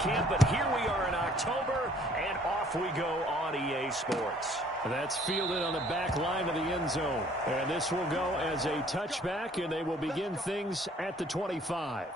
camp, but here we are in October, and off we go on EA Sports. That's fielded on the back line of the end zone. And this will go as a touchback, and they will begin things at the 25.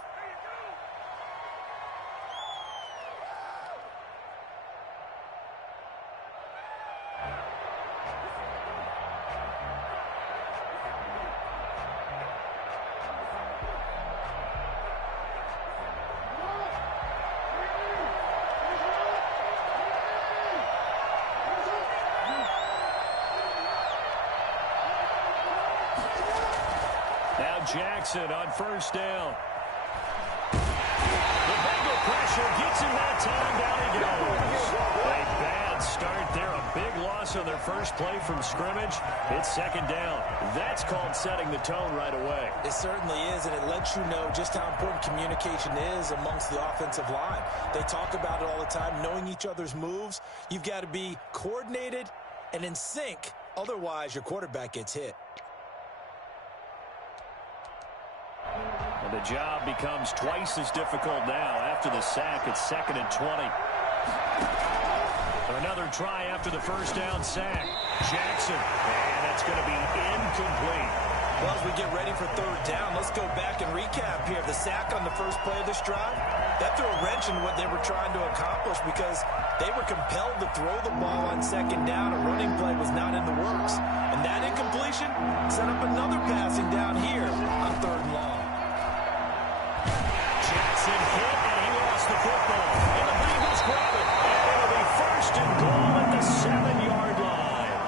Jackson on first down. The Bengal pressure gets him that time. Down he goes. A bad start there. A big loss on their first play from scrimmage. It's second down. That's called setting the tone right away. It certainly is, and it lets you know just how important communication is amongst the offensive line. They talk about it all the time, knowing each other's moves. You've got to be coordinated and in sync. Otherwise, your quarterback gets hit. And the job becomes twice as difficult now after the sack. It's 2nd and 20. Another try after the first down sack. Jackson, and it's going to be incomplete. Well, as we get ready for third down, let's go back and recap here. The sack on the first play of this drive, that threw a wrench in what they were trying to accomplish because they were compelled to throw the ball on second down. A running play was not in the works. And that incompletion set up another passing down here on third and long. Jackson hit, and he lost the football. And the Bengals grab it. And it'll be first and goal at the 7-yard line.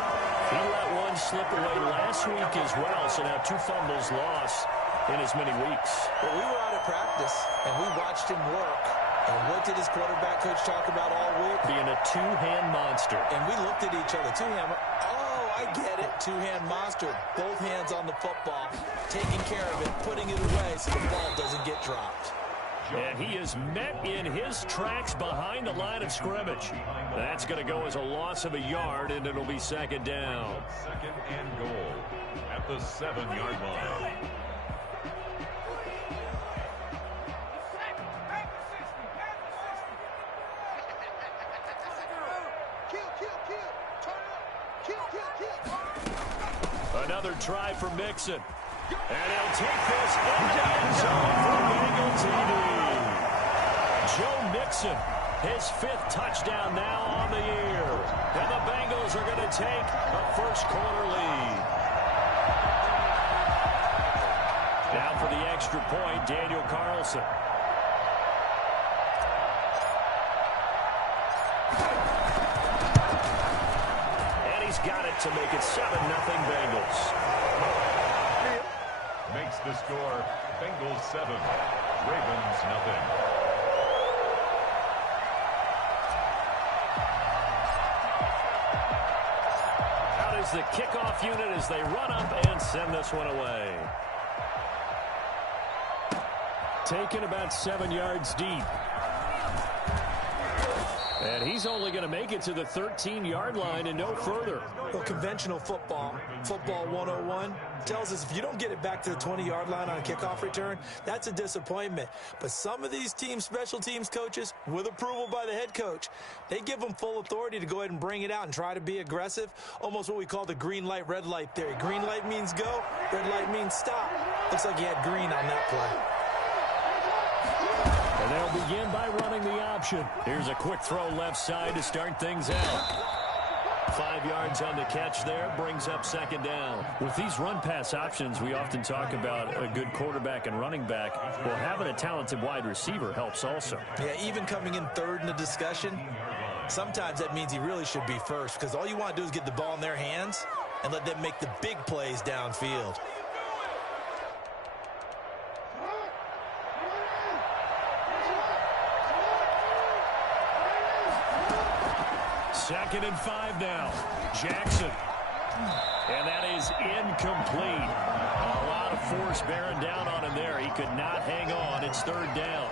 He let one slip away last week as well, so now 2 fumbles lost in as many weeks. Well, we were out of practice, and we watched him work. And what did his quarterback coach talk about all week? Being a two-hand monster. And we looked at each other. Two-hand. Oh, I get it. Two-hand monster. Both hands on the football, taking care of it, putting it away so the ball doesn't get dropped. And he is met in his tracks behind the line of scrimmage. That's going to go as a loss of a yard, and it'll be second down. Second and goal at the 7-yard line. Another try for Mixon. And he'll take this into the end zone for Bengal TD. Joe Mixon, his 5th touchdown now on the year. And the Bengals are going to take a first-quarter lead. Now for the extra point, Daniel Carlson. Got it to make it 7-0 Bengals. Makes the score Bengals 7, Ravens 0. Out is the kickoff unit as they run up and send this one away. Taken about 7 yards deep. And he's only going to make it to the 13-yard line and no further. Well, conventional football 101, tells us if you don't get it back to the 20-yard line on a kickoff return, that's a disappointment. But some of these special teams coaches, with approval by the head coach, they give them full authority to go ahead and bring it out and try to be aggressive, almost what we call the green light, red light theory. Green light means go, red light means stop. Looks like he had green on that play. And they'll begin by running the option. Here's a quick throw left side to start things out. 5 yards on the catch there, brings up second down. With these run-pass options, we often talk about a good quarterback and running back. Well, having a talented wide receiver helps also. Yeah, even coming in third in the discussion, sometimes that means he really should be first because all you want to do is get the ball in their hands and let them make the big plays downfield. Second and 5 now. Jackson. And that is incomplete. A lot of force bearing down on him there. He could not hang on. It's third down.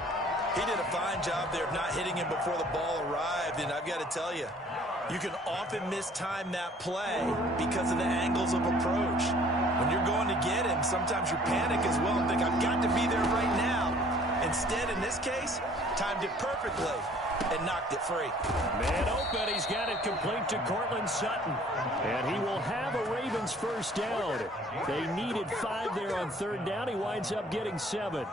He did a fine job there of not hitting him before the ball arrived. And I've got to tell you, you can often mistime that play because of the angles of approach. When you're going to get him, sometimes you panic as well and think, I've got to be there right now. Instead, in this case, timed it perfectly and knocked it free. Man open, he's got it complete to Cortland Sutton. And he will have a Ravens first down. They needed 5 there on third down. He winds up getting 7.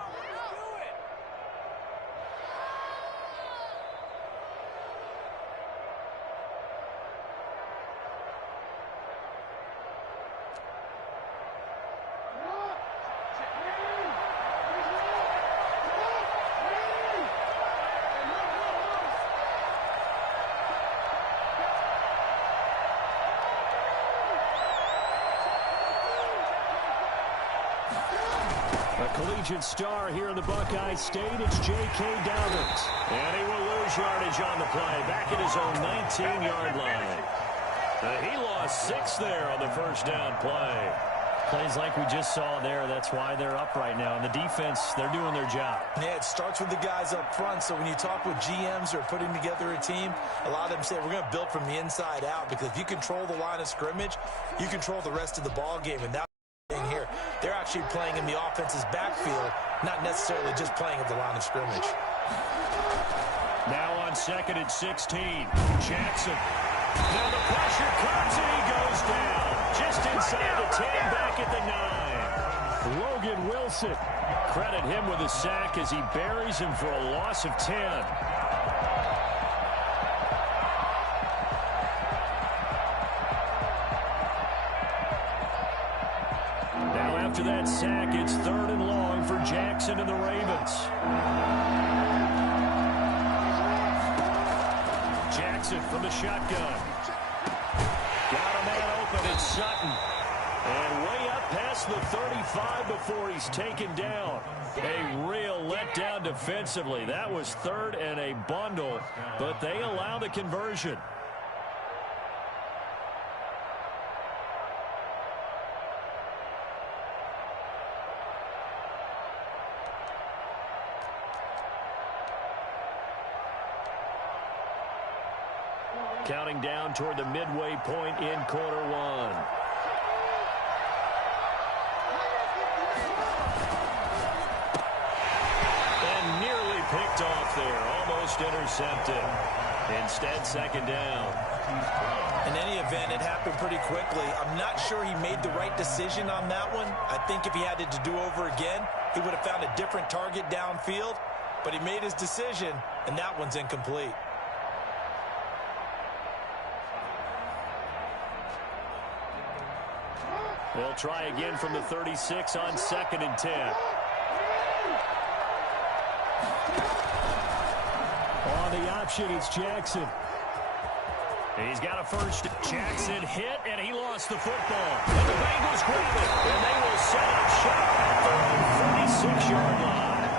Collegiate star here in the Buckeye State, it's J.K. Dobbins. And he will lose yardage on the play, back at his own 19-yard line. He lost 6 there on the first down play. Plays like we just saw there, that's why they're up right now. And the defense, they're doing their job. Yeah, it starts with the guys up front. So when you talk with GMs or putting together a team, a lot of them say we're going to build from the inside out, because if you control the line of scrimmage, you control the rest of the ball game. And that's here. They're actually playing in the offense's backfield, not necessarily just playing at the line of scrimmage. Now on 2nd and 16, Jackson. Now the pressure comes and he goes down. Just inside the 10, back at the 9. Logan Wilson. Credit him with a sack as he buries him for a loss of 10. After that sack, it's 3rd and long for Jackson and the Ravens. Jackson from the shotgun. Got a man open, it's Sutton. And way up past the 35 before he's taken down. A real letdown defensively. That was 3rd and a bundle, but they allow the conversion. Counting down toward the midway point in quarter 1. And nearly picked off there. Almost intercepted. Instead, 2nd down. In any event, it happened pretty quickly. I'm not sure he made the right decision on that one. I think if he had it to do over again, he would have found a different target downfield. But he made his decision, and that one's incomplete. They'll try again from the 36 on 2nd and 10. On the option, it's Jackson. He's got a first. Jackson hit, and he lost the football. And the Bengals grab it, and they will set up shop at the 46-yard line.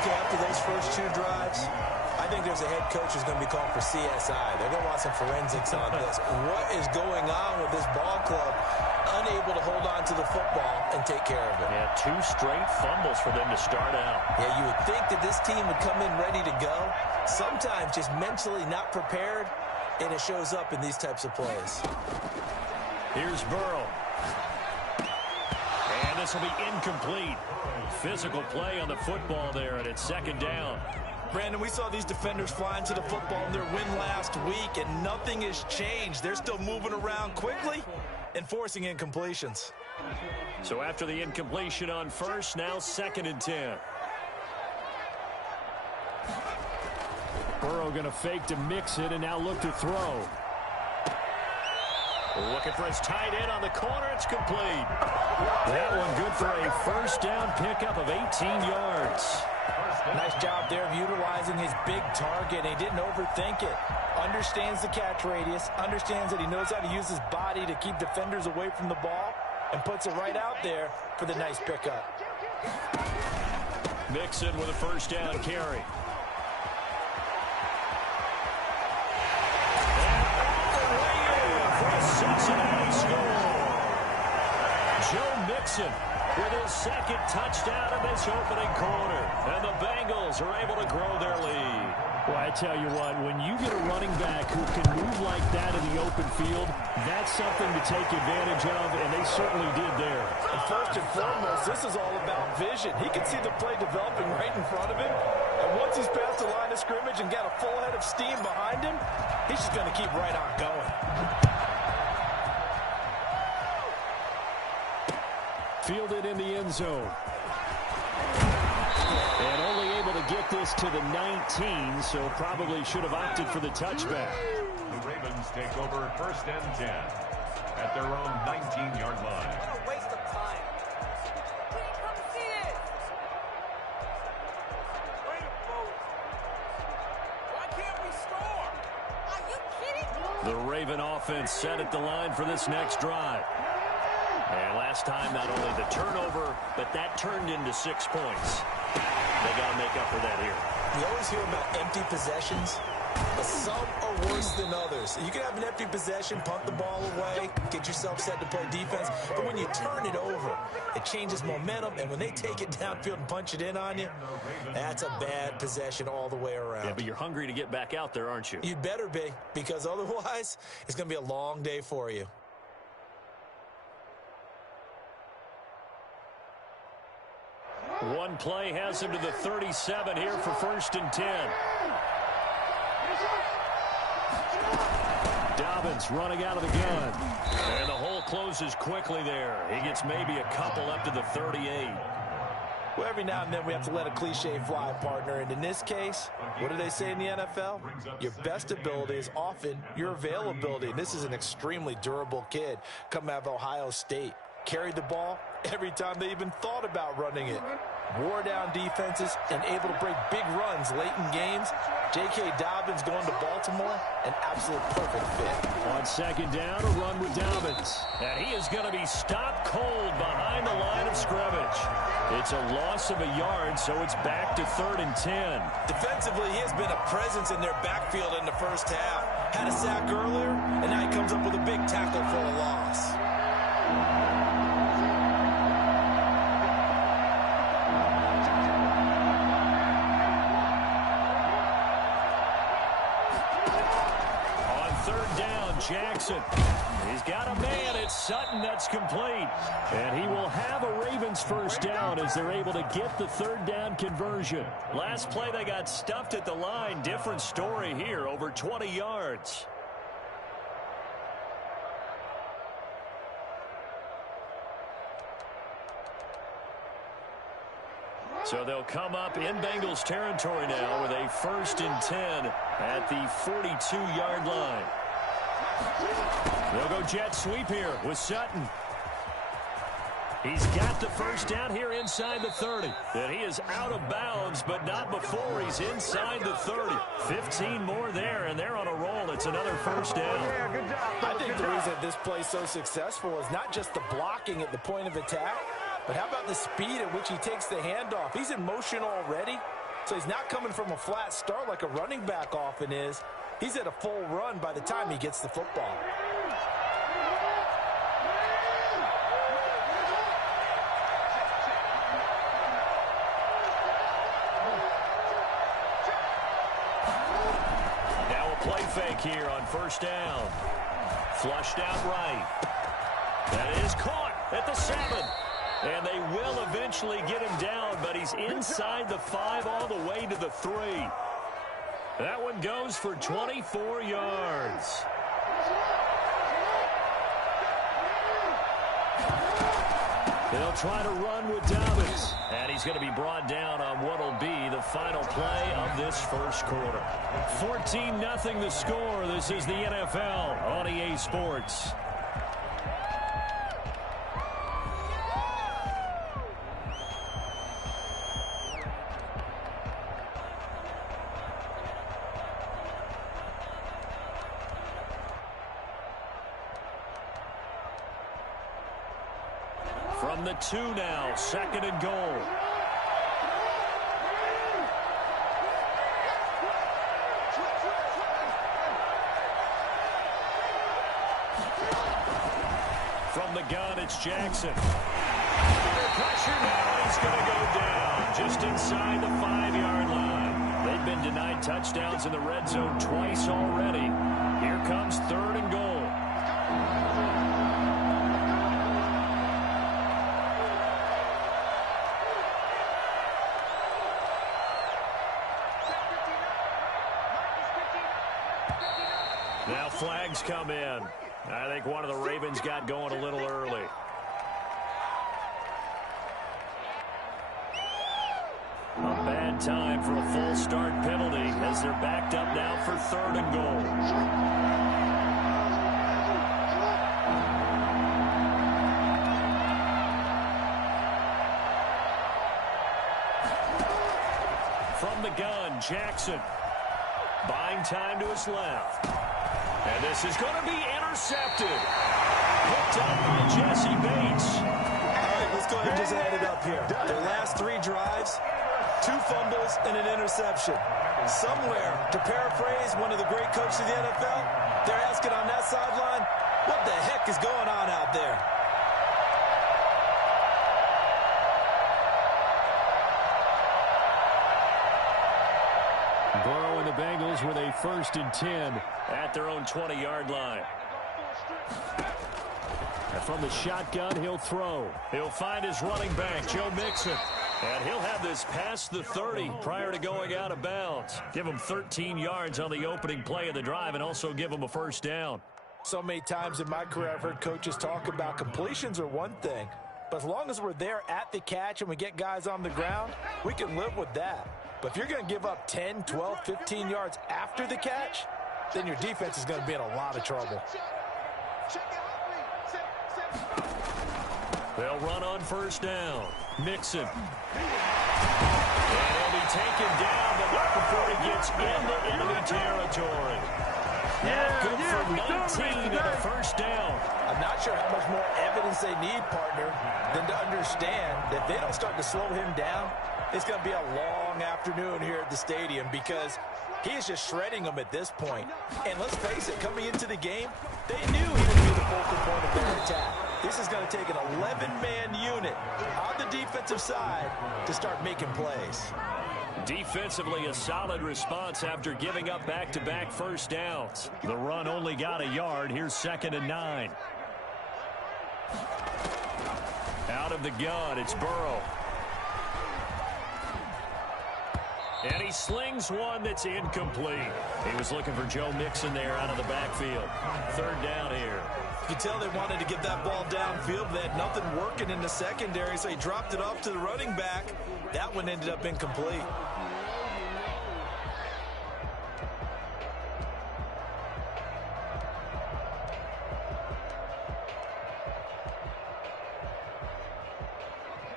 Okay, after those first 2 drives, I think there's a head coach who's going to be called for CSI. They're going to want some forensics on this. What is going on with this ball club? Unable to hold on to the football and take care of it. Yeah, 2 straight fumbles for them to start out. Yeah, you would think that this team would come in ready to go. Sometimes just mentally not prepared, and it shows up in these types of plays. Here's Burrow. And this will be incomplete. Physical play on the football there, and it's 2nd down. Brandon, we saw these defenders flying to the football in their win last week, and nothing has changed. They're still moving around quickly and forcing incompletions. So after the incompletion on first, now 2nd and 10. Burrow going to fake to mix it and now look to throw. Looking for his tight end on the corner. It's complete. That one good for a first down pickup of 18 yards. Nice job there of utilizing his big target. He didn't overthink it. Understands the catch radius. Understands that he knows how to use his body to keep defenders away from the ball. And puts it right out there for the nice pickup. Mixon with a first down carry. Cincinnati score. Joe Mixon with his 2nd touchdown in this opening quarter. And the Bengals are able to grow their lead. Well, I tell you what, when you get a running back who can move like that in the open field, that's something to take advantage of, and they certainly did there. And first and foremost, this is all about vision. He can see the play developing right in front of him, And once he's past the line of scrimmage and got a full head of steam behind him, he's just going to keep right on going. Fielded in the end zone. And only able to get this to the 19, so probably should have opted for the touchback. The Ravens take over 1st and 10 at their own 19-yard line. What a waste of time. We didn't come to see this. Wait a moment. Why can't we score? Are you kidding? The Raven offense set at the line for this next drive. And last time, not only the turnover, but that turned into 6 points. They got to make up for that here. You always hear about empty possessions, but some are worse than others. You can have an empty possession, punt the ball away, get yourself set to play defense, but when you turn it over, it changes momentum, and when they take it downfield and punch it in on you, that's a bad possession all the way around. Yeah, but you're hungry to get back out there, aren't you? You'd better be, because otherwise, it's going to be a long day for you. One play has him to the 37 here for 1st and 10. Dobbins running out of the gun. And the hole closes quickly there. He gets maybe a couple up to the 38. Well, every now and then we have to let a cliche fly, partner. And in this case, what do they say in the NFL? Your best ability is often your availability. And this is an extremely durable kid coming out of Ohio State. Carried the ball every time they even thought about running it. Wore down defenses and able to break big runs late in games. J.K. Dobbins going to Baltimore, an absolute perfect fit. On 2nd down, a run with Dobbins. And he is going to be stopped cold behind the line of scrimmage. It's a loss of a yard, so it's back to 3rd and 10. Defensively, he has been a presence in their backfield in the first half. Had a sack earlier, and now he comes up with a big tackle for a loss. Jackson. He's got a man. It's Sutton that's complete. And he will have a Ravens 1st down as they're able to get the 3rd down conversion. Last play, they got stuffed at the line. Different story here, over 20 yards. So they'll come up in Bengals territory now with a 1st and 10 at the 42-yard line. They'll go jet sweep here with Sutton. He's got the 1st down here inside the 30. And he is out of bounds, but not before he's inside the 30. 15 more there, and they're on a roll. It's another 1st down. I think the reason this play is so successful is not just the blocking at the point of attack, but how about the speed at which he takes the handoff? He's in motion already, so he's not coming from a flat start like a running back often is. He's at a full run by the time he gets the football. Now a play fake here on 1st down. Flushed out right. That is caught at the 7. And they will eventually get him down, but he's inside the 5 all the way to the 3. That one goes for 24 yards. They'll try to run with Dobbins. And he's going to be brought down on what will be the final play of this 1st quarter. 14-0 the score. This is the NFL on EA Sports. From the 2 now, 2nd and goal. From the gun, it's Jackson. Under pressure now, he's going to go down just inside the 5-yard line. They've been denied touchdowns in the red zone twice already. Here comes 3rd and goal. Now flags come in. I think one of the Ravens got going a little early. A bad time for a false start penalty as they're backed up now for 3rd and goal. From the gun, Jackson. Buying time to his left. And this is going to be intercepted. Picked up by Jesse Bates. All right, let's go ahead and just add it up here. Their last 3 drives, 2 fumbles and an interception. Somewhere, to paraphrase one of the great coaches of the NFL, they're asking on that sideline, what the heck is going on out there? Burrow and the Bengals with a 1st and 10 at their own 20-yard line. And from the shotgun, he'll throw. He'll find his running back, Joe Mixon. And he'll have this past the 30 prior to going out of bounds. Give him 13 yards on the opening play of the drive and also give him a 1st down. So many times in my career I've heard coaches talk about completions are one thing, but as long as we're there at the catch and we get guys on the ground, we can live with that. But if you're going to give up 10, 12, 15 yards after the catch, then your defense is going to be in a lot of trouble. They'll run on 1st down. Mixon. And he'll be taken down, but not before he gets into enemy territory. Now good for 19 and a 1st down. I'm not sure how much more evidence they need, partner, than to understand that if they don't start to slow him down, it's going to be a long afternoon here at the stadium because he is just shredding them at this point. And let's face it, coming into the game, they knew he would be the focal point of their attack. This is going to take an 11-man unit on the defensive side to start making plays. Defensively, a solid response after giving up back-to-back 1st downs. The run only got a yard. Here's 2nd and 9. Out of the gun, it's Burrow. And he slings one that's incomplete. He was looking for Joe Mixon there out of the backfield. 3rd down here. You can tell they wanted to get that ball downfield. They had nothing working in the secondary, so he dropped it off to the running back. That one ended up incomplete.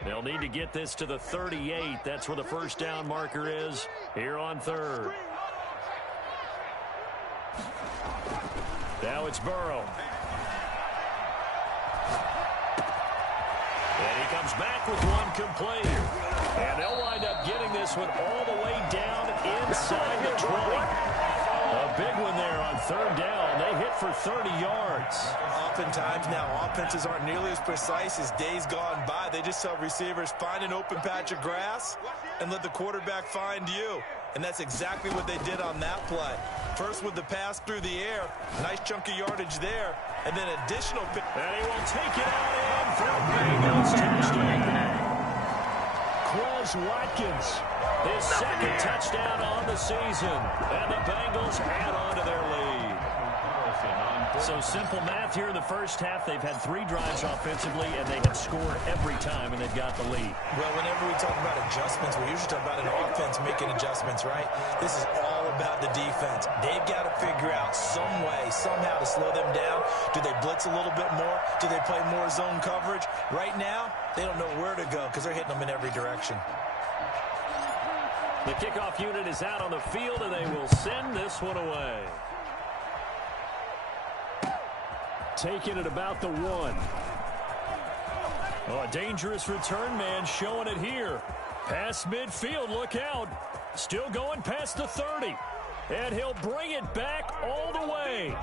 They'll need to get this to the 38. That's where the 1st down marker is here on 3rd. Now it's Burrow. And he comes back with one complete. And they'll wind up getting this one all the way down inside the 20. A big one there on 3rd down. They hit for 30 yards. Oftentimes now, offenses aren't nearly as precise as days gone by. They just tell receivers, find an open patch of grass and let the quarterback find you. And that's exactly what they did on that play. First with the pass through the air, nice chunk of yardage there, and then additional. And he will take it out in for a Bengals touchdown. Quez Watkins, his 2nd touchdown on the season, and the Bengals add on to their lead. So simple math here in the 1st half. They've had 3 drives offensively, and they have scored every time, and they've got the lead. Well, whenever we talk about adjustments, we usually talk about an offense making adjustments, right? This is all about the defense. They've got to figure out some way, somehow to slow them down. Do they blitz a little bit more? Do they play more zone coverage? Right now, they don't know where to go because they're hitting them in every direction. The kickoff unit is out on the field, and they will send this one away. Taking it about the 1. Oh, a dangerous return man showing it here. Past midfield, look out. Still going past the 30. And he'll bring it back all the way.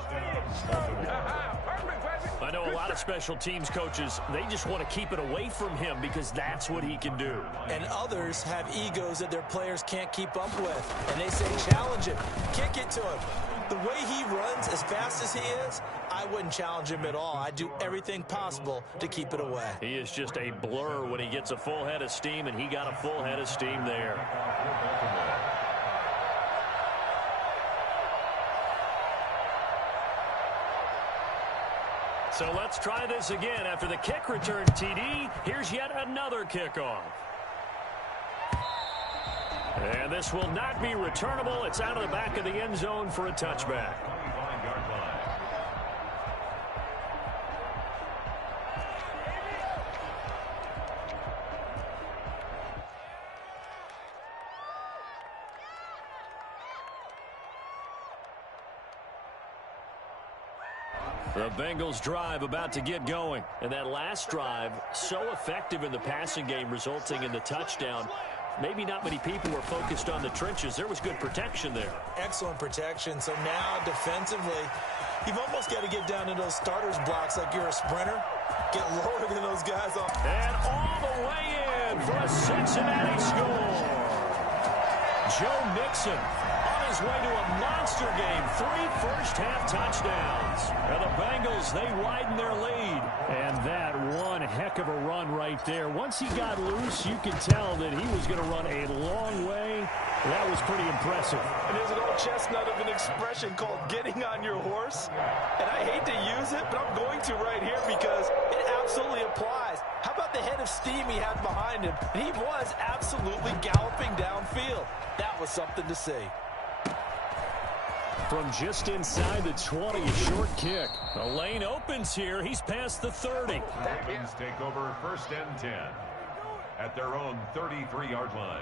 I know a lot of special teams coaches, they just want to keep it away from him because that's what he can do. And others have egos that their players can't keep up with. And they say, challenge him, kick it to him. The way he runs as fast as he is, I wouldn't challenge him at all. I'd do everything possible to keep it away. He is just a blur when he gets a full head of steam, and he got a full head of steam there. So let's try this again. After the kick return TD, here's yet another kickoff. And this will not be returnable. It's out of the back of the end zone for a touchback. 25-yard line. The Bengals drive about to get going. And that last drive, so effective in the passing game, resulting in the touchdown. Maybe not many people were focused on the trenches. There was good protection there. Excellent protection. So now defensively, you've almost got to get down to those starters blocks like you're a sprinter. Get lower than those guys off. And all the way in for a Cincinnati score. Joe Mixon on his way to a monster game. 3 first-half touchdowns. And the Bengals, they widen their lead. And that one heck of a run right there. Once he got loose, you could tell that he was going to run a long way. That was pretty impressive. And there's an old chestnut of an expression called getting on your horse. And I hate to use it, but I'm going to right here because it absolutely applies. How about the head of steam he had behind him? He was absolutely galloping downfield. That was something to see. From just inside the 20, a short kick. The lane opens here. He's past the 30. Ravens take over 1st and 10 at their own 33-yard line.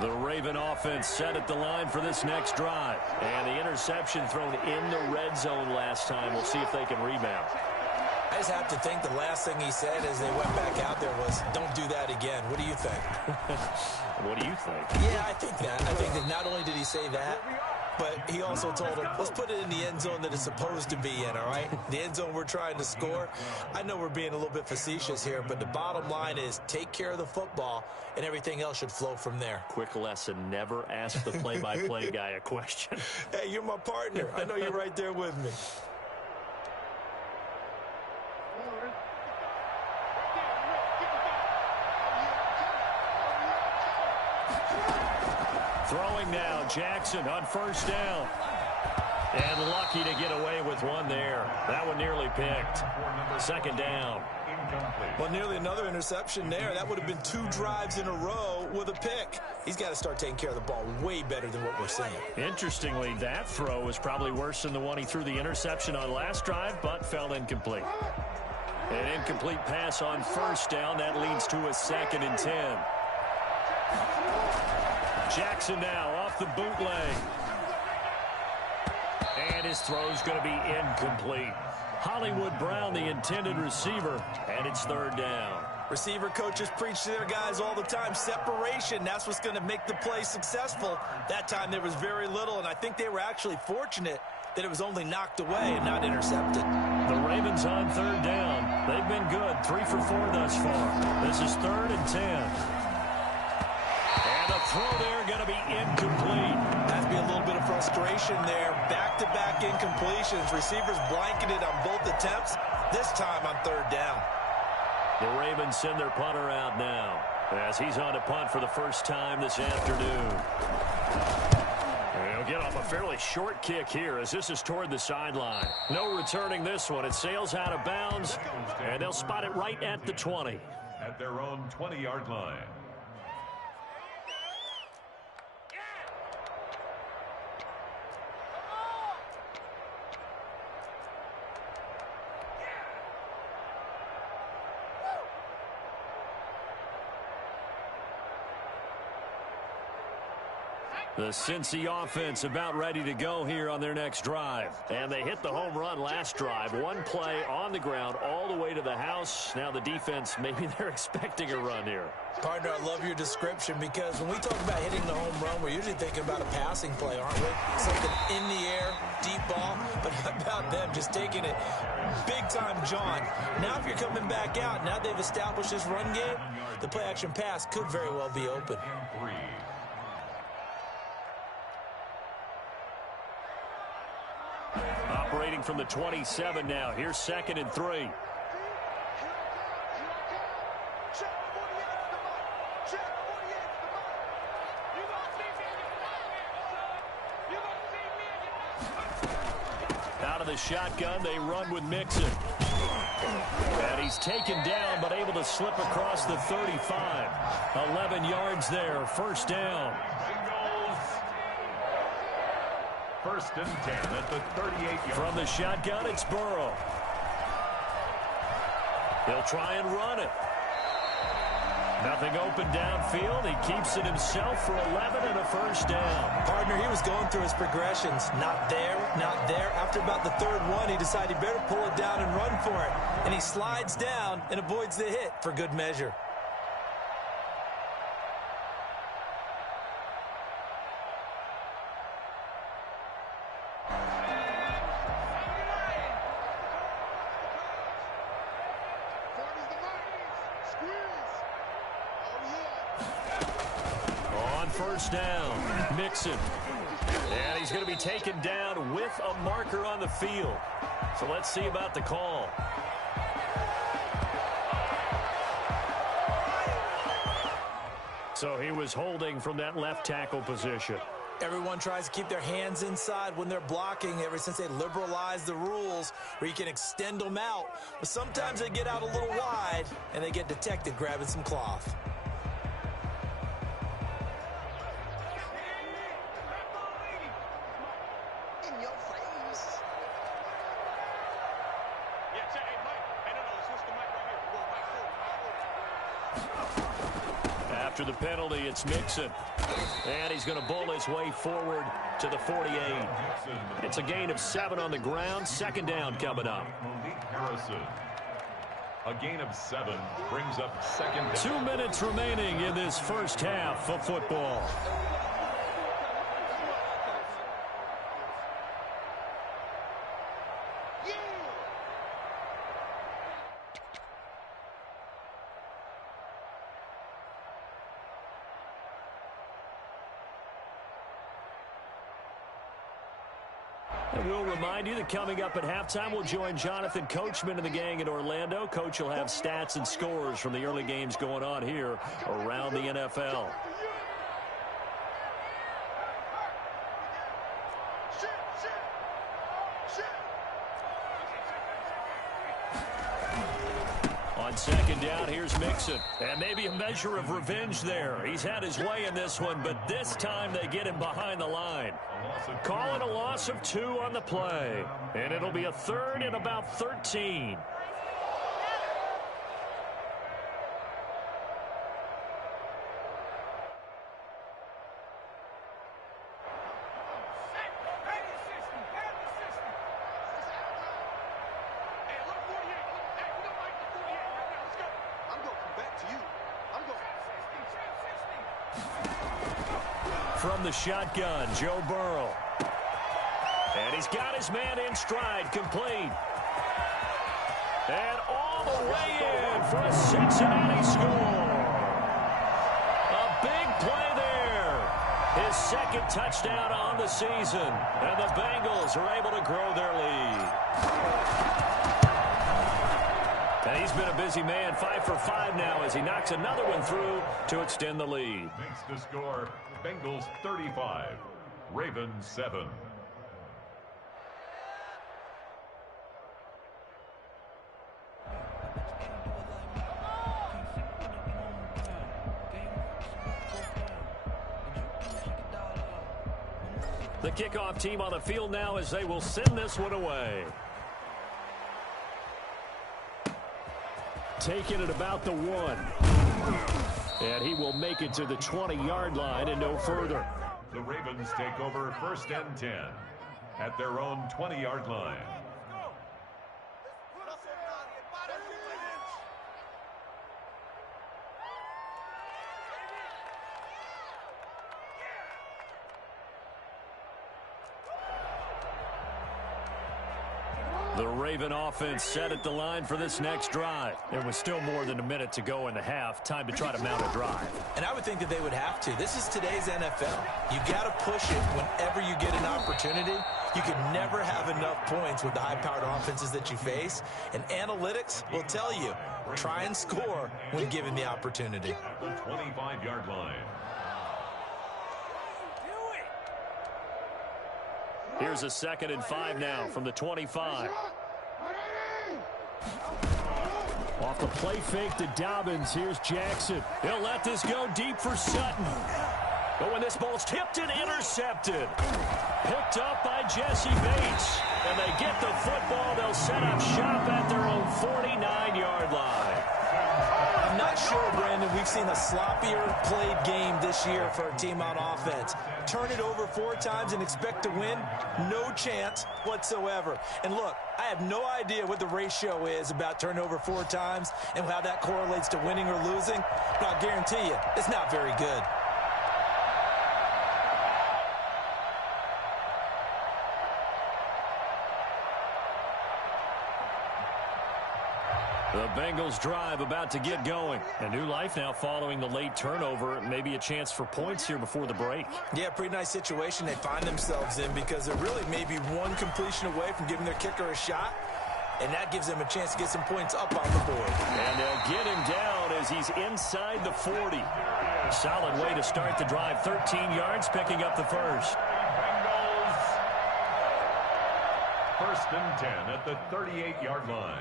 The Raven offense set at the line for this next drive. And the interception thrown in the red zone last time. We'll see if they can rebound. I just have to think the last thing he said as they went back out there was, don't do that again. What do you think? What do you think? Yeah, I think that. I think that not only did he say that, but he also told him, let's put it in the end zone that it's supposed to be in, all right? The end zone we're trying to score. I know we're being a little bit facetious here, but the bottom line is take care of the football, and everything else should flow from there. Quick lesson, never ask the play-by-play guy a question. Hey, you're my partner. I know you're right there with me. Throwing now, Jackson on 1st down. And lucky to get away with one there. That one nearly picked. 2nd down. Well, nearly another interception there. That would have been 2 drives in a row with a pick. He's got to start taking care of the ball way better than what we're seeing. Interestingly, that throw was probably worse than the one he threw the interception on last drive, but fell incomplete. An incomplete pass on 1st down. That leads to a 2nd and 10. Jackson now off the bootleg. And his throw's going to be incomplete. Hollywood Brown, the intended receiver, and it's 3rd down. Receiver coaches preach to their guys all the time. Separation, that's what's going to make the play successful. That time there was very little, and I think they were actually fortunate that it was only knocked away and not intercepted. The Ravens on 3rd down. They've been good, 3 for 4 thus far. This is 3rd and 10. And the throw there going to be incomplete. Has to be a little bit of frustration there. Back-to-back incompletions. Receivers blanketed on both attempts. This time on 3rd down. The Ravens send their punter out now as he's on to punt for the first time this afternoon. He'll get off a fairly short kick here as this is toward the sideline. No returning this one. It sails out of bounds, and they'll spot it right at the 20. At their own 20-yard line. The Cincy offense about ready to go here on their next drive. And they hit the home run last drive. One play on the ground all the way to the house. Now the defense, maybe they're expecting a run here. Partner, I love your description because when we talk about hitting the home run, we're usually thinking about a passing play, aren't we? Something in the air, deep ball. But how about them just taking it big time, John? Now if you're coming back out, now they've established this run game, the play action pass could very well be open. Operating from the 27 now. Here's 2nd and 3. of the shotgun. They run with Mixon. And he's taken down, but able to slip across the 35. 11 yards there, first down. First and 10 at the 38-yard. From the shotgun, it's Burrow. He'll try and run it. Nothing open downfield. He keeps it himself for 11 and a first down. Partner, he was going through his progressions. Not there, not there. After about the third one, he decided he better pull it down and run for it. And he slides down and avoids the hit for good measure. First down, Mixon. And he's going to be taken down with a marker on the field. So let's see about the call. So he was holding from that left tackle position. Everyone tries to keep their hands inside when they're blocking ever since they liberalized the rules where you can extend them out. But sometimes they get out a little wide and they get detected grabbing some cloth. After the penalty, it's Mixon. And he's going to bowl his way forward to the 48. It's a gain of 7 on the ground. Second down coming up. A gain of 7 brings up second down. 2 minutes remaining in this first half of football. And we'll remind you that coming up at halftime, we'll join Jonathan Coachman and the gang in Orlando. Coach will have stats and scores from the early games going on here around the NFL. On second down, here's Mixon. And maybe a measure of revenge there. He's had his way in this one, but this time they get him behind the line. Call it a loss of 2 on the play. And it'll be a third and about 13. From the shotgun, Joe Burrow. And he's got his man in stride, complete. And all the way in for a Cincinnati score. A big play there. His second touchdown on the season. And the Bengals are able to grow their lead. And he's been a busy man, 5 for 5 now as he knocks another one through to extend the lead. Makes the score Bengals 35, Ravens 7. The kickoff team on the field now as they will send this one away. Taking it about the 1. And he will make it to the 20-yard line and no further. The Ravens take over first and 10 at their own 20-yard line. The Raven offense set at the line for this next drive. There was still more than a minute to go in the half. Time to try to mount a drive. And I would think that they would have to. This is today's NFL. You got to push it whenever you get an opportunity. You can never have enough points with the high-powered offenses that you face. And analytics will tell you, try and score when given the opportunity. At the 25-yard line. Here's a 2nd and 5 now from the 25. Off the play fake to Dobbins. Here's Jackson. He'll let this go deep for Sutton. But when this ball's tipped and intercepted. Picked up by Jesse Bates. And they get the football. They'll set up shop at their own 49-yard line. I'm not sure, Brandon, we've seen a sloppier played game this year for a team on offense. Turn it over 4 times and expect to win? No chance whatsoever. And look, I have no idea what the ratio is about turning over 4 times and how that correlates to winning or losing, but I'll guarantee you, it's not very good. The Bengals drive about to get going. A new life now following the late turnover. Maybe a chance for points here before the break. Yeah, pretty nice situation they find themselves in because they're really maybe one completion away from giving their kicker a shot. And that gives them a chance to get some points up on the board. And they'll get him down as he's inside the 40. Solid way to start the drive. 13 yards, picking up the first. Bengals. 1st and 10 at the 38-yard line.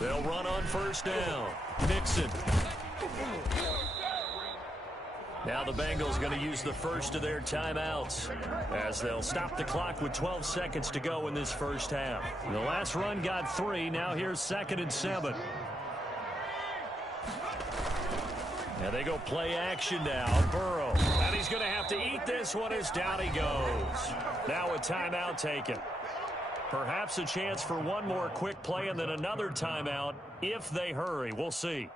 They'll run on 1st down. Mixon. Now the Bengals going to use the first of their timeouts as they'll stop the clock with 12 seconds to go in this first half. The last run got 3. Now here's 2nd and 7. Now they go play action now. Burrow. And he's going to have to eat this one as down he goes. Now a timeout taken. Perhaps a chance for one more quick play and then another timeout if they hurry. We'll see.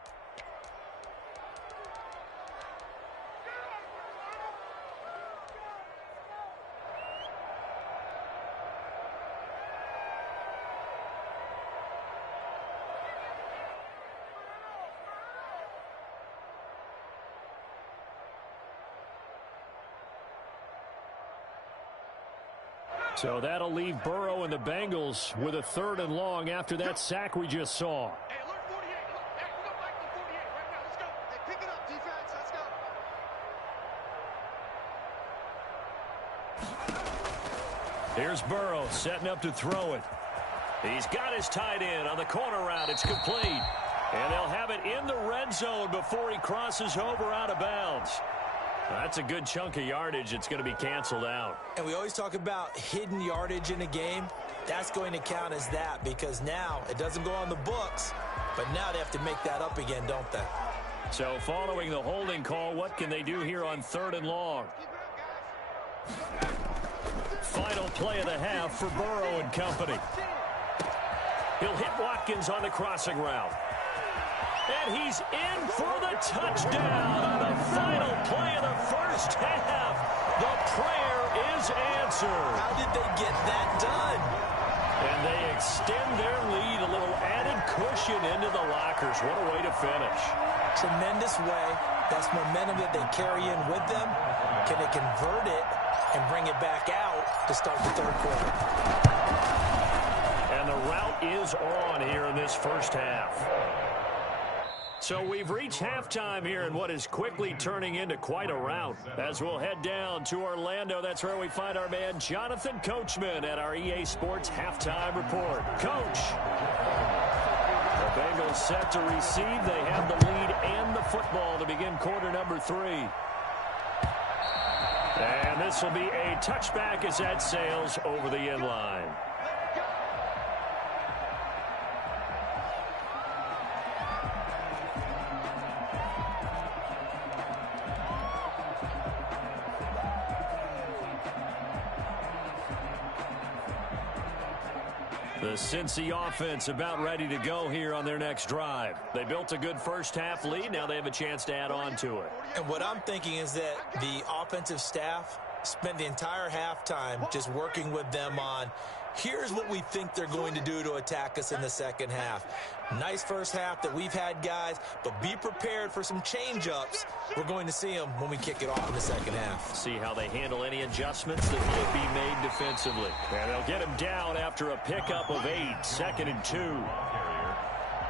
So that'll leave Burrow and the Bengals with a 3rd and long after that sack we just saw. Hey, alert 48. Look, hey, we go back to 48 right now. Let's go. Hey, pick it up, defense. Let's go. Here's Burrow setting up to throw it. He's got his tight end on the corner route. It's complete. And they'll have it in the red zone before he crosses over out of bounds. That's a good chunk of yardage. It's going to be canceled out. And we always talk about hidden yardage in a game. That's going to count as that because now it doesn't go on the books, but now they have to make that up again, don't they? So following the holding call, what can they do here on 3rd and long? Final play of the half for Burrow and company. He'll hit Watkins on the crossing route. And he's in for the touchdown on the final play of the first half. The prayer is answered. How did they get that done? And they extend their lead, a little added cushion into the lockers. What a way to finish. Tremendous way. That's momentum that they carry in with them. Can they convert it and bring it back out to start the 3rd quarter? And the route is on here in this first half. So we've reached halftime here in what is quickly turning into quite a rout. As we'll head down to Orlando, that's where we find our man Jonathan Coachman at our EA Sports Halftime Report. Coach. The Bengals set to receive. They have the lead and the football to begin quarter number 3. And this will be a touchback as that sails over the end line. The Cincy offense about ready to go here on their next drive. They built a good first half lead. Now they have a chance to add on to it. And what I'm thinking is that the offensive staff spent the entire halftime just working with them on, here's what we think they're going to do to attack us in the second half. Nice first half that we've had, guys, but be prepared for some change-ups. We're going to see them when we kick it off in the second half. See how they handle any adjustments that could be made defensively. And they'll get him down after a pickup of 8, 2nd and 2.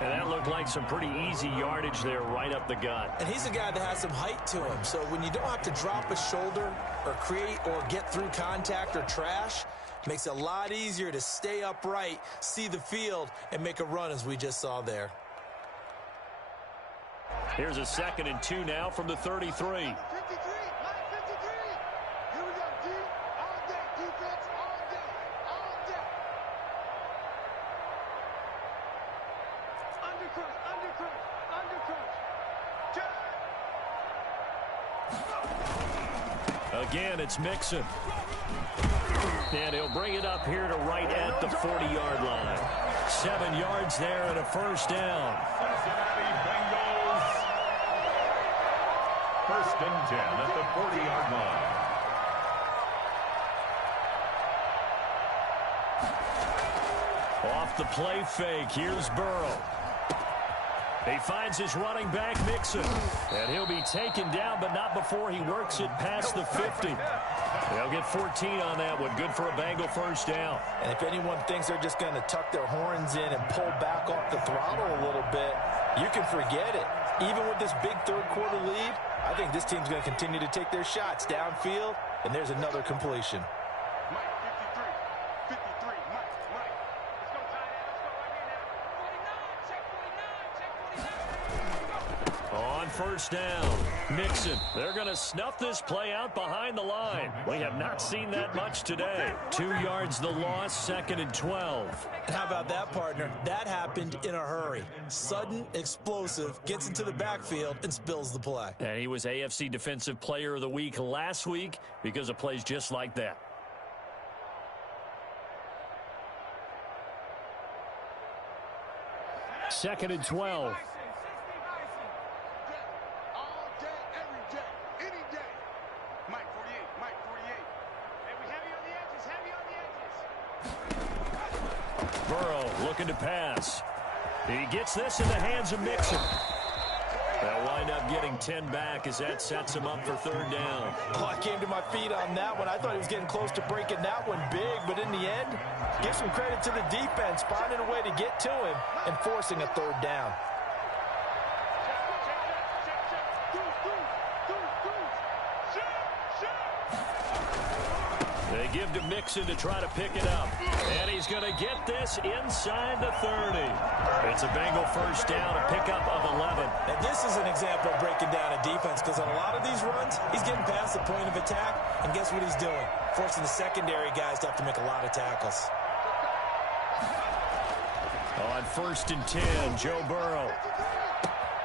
And that looked like some pretty easy yardage there right up the gut. And he's a guy that has some height to him. So when you don't have to drop a shoulder or create or get through contact or trash, it makes it a lot easier to stay upright, see the field, and make a run as we just saw there. Here's a 2nd and 2 now from the 33. Again, it's Mixon. And he'll bring it up here to right at the 40-yard line. 7 yards there and a first down. Cincinnati Bengals. 1st and 10 at the 40-yard line. Off the play fake, here's Burrow. He finds his running back, Mixon. And he'll be taken down, but not before he works it past the 50. They'll get 14 on that one. Good for a Bengal first down. And if anyone thinks they're just going to tuck their horns in and pull back off the throttle a little bit, you can forget it. Even with this big third-quarter lead, I think this team's going to continue to take their shots downfield, and there's another completion. First down. Mixon. They're going to snuff this play out behind the line. We have not seen that much today. 2 yards the loss, 2nd and 12. And how about that, partner? That happened in a hurry. Sudden, explosive, gets into the backfield and spills the play. And he was AFC Defensive Player of the Week last week because of plays just like that. Second and 12. Burrow looking to pass. He gets this in the hands of Mixon. They'll wind up getting 10 back as that sets him up for 3rd down. Oh, I came to my feet on that one. I thought he was getting close to breaking that one big, but in the end, give some credit to the defense, finding a way to get to him and forcing a 3rd down. They give to Mixon to try to pick it up. And he's going to get this inside the 30. It's a Bengal first down, a pickup of 11. And this is an example of breaking down a defense because on a lot of these runs, he's getting past the point of attack. And guess what he's doing? Forcing the secondary guys to have to make a lot of tackles. On 1st and 10, Joe Burrow.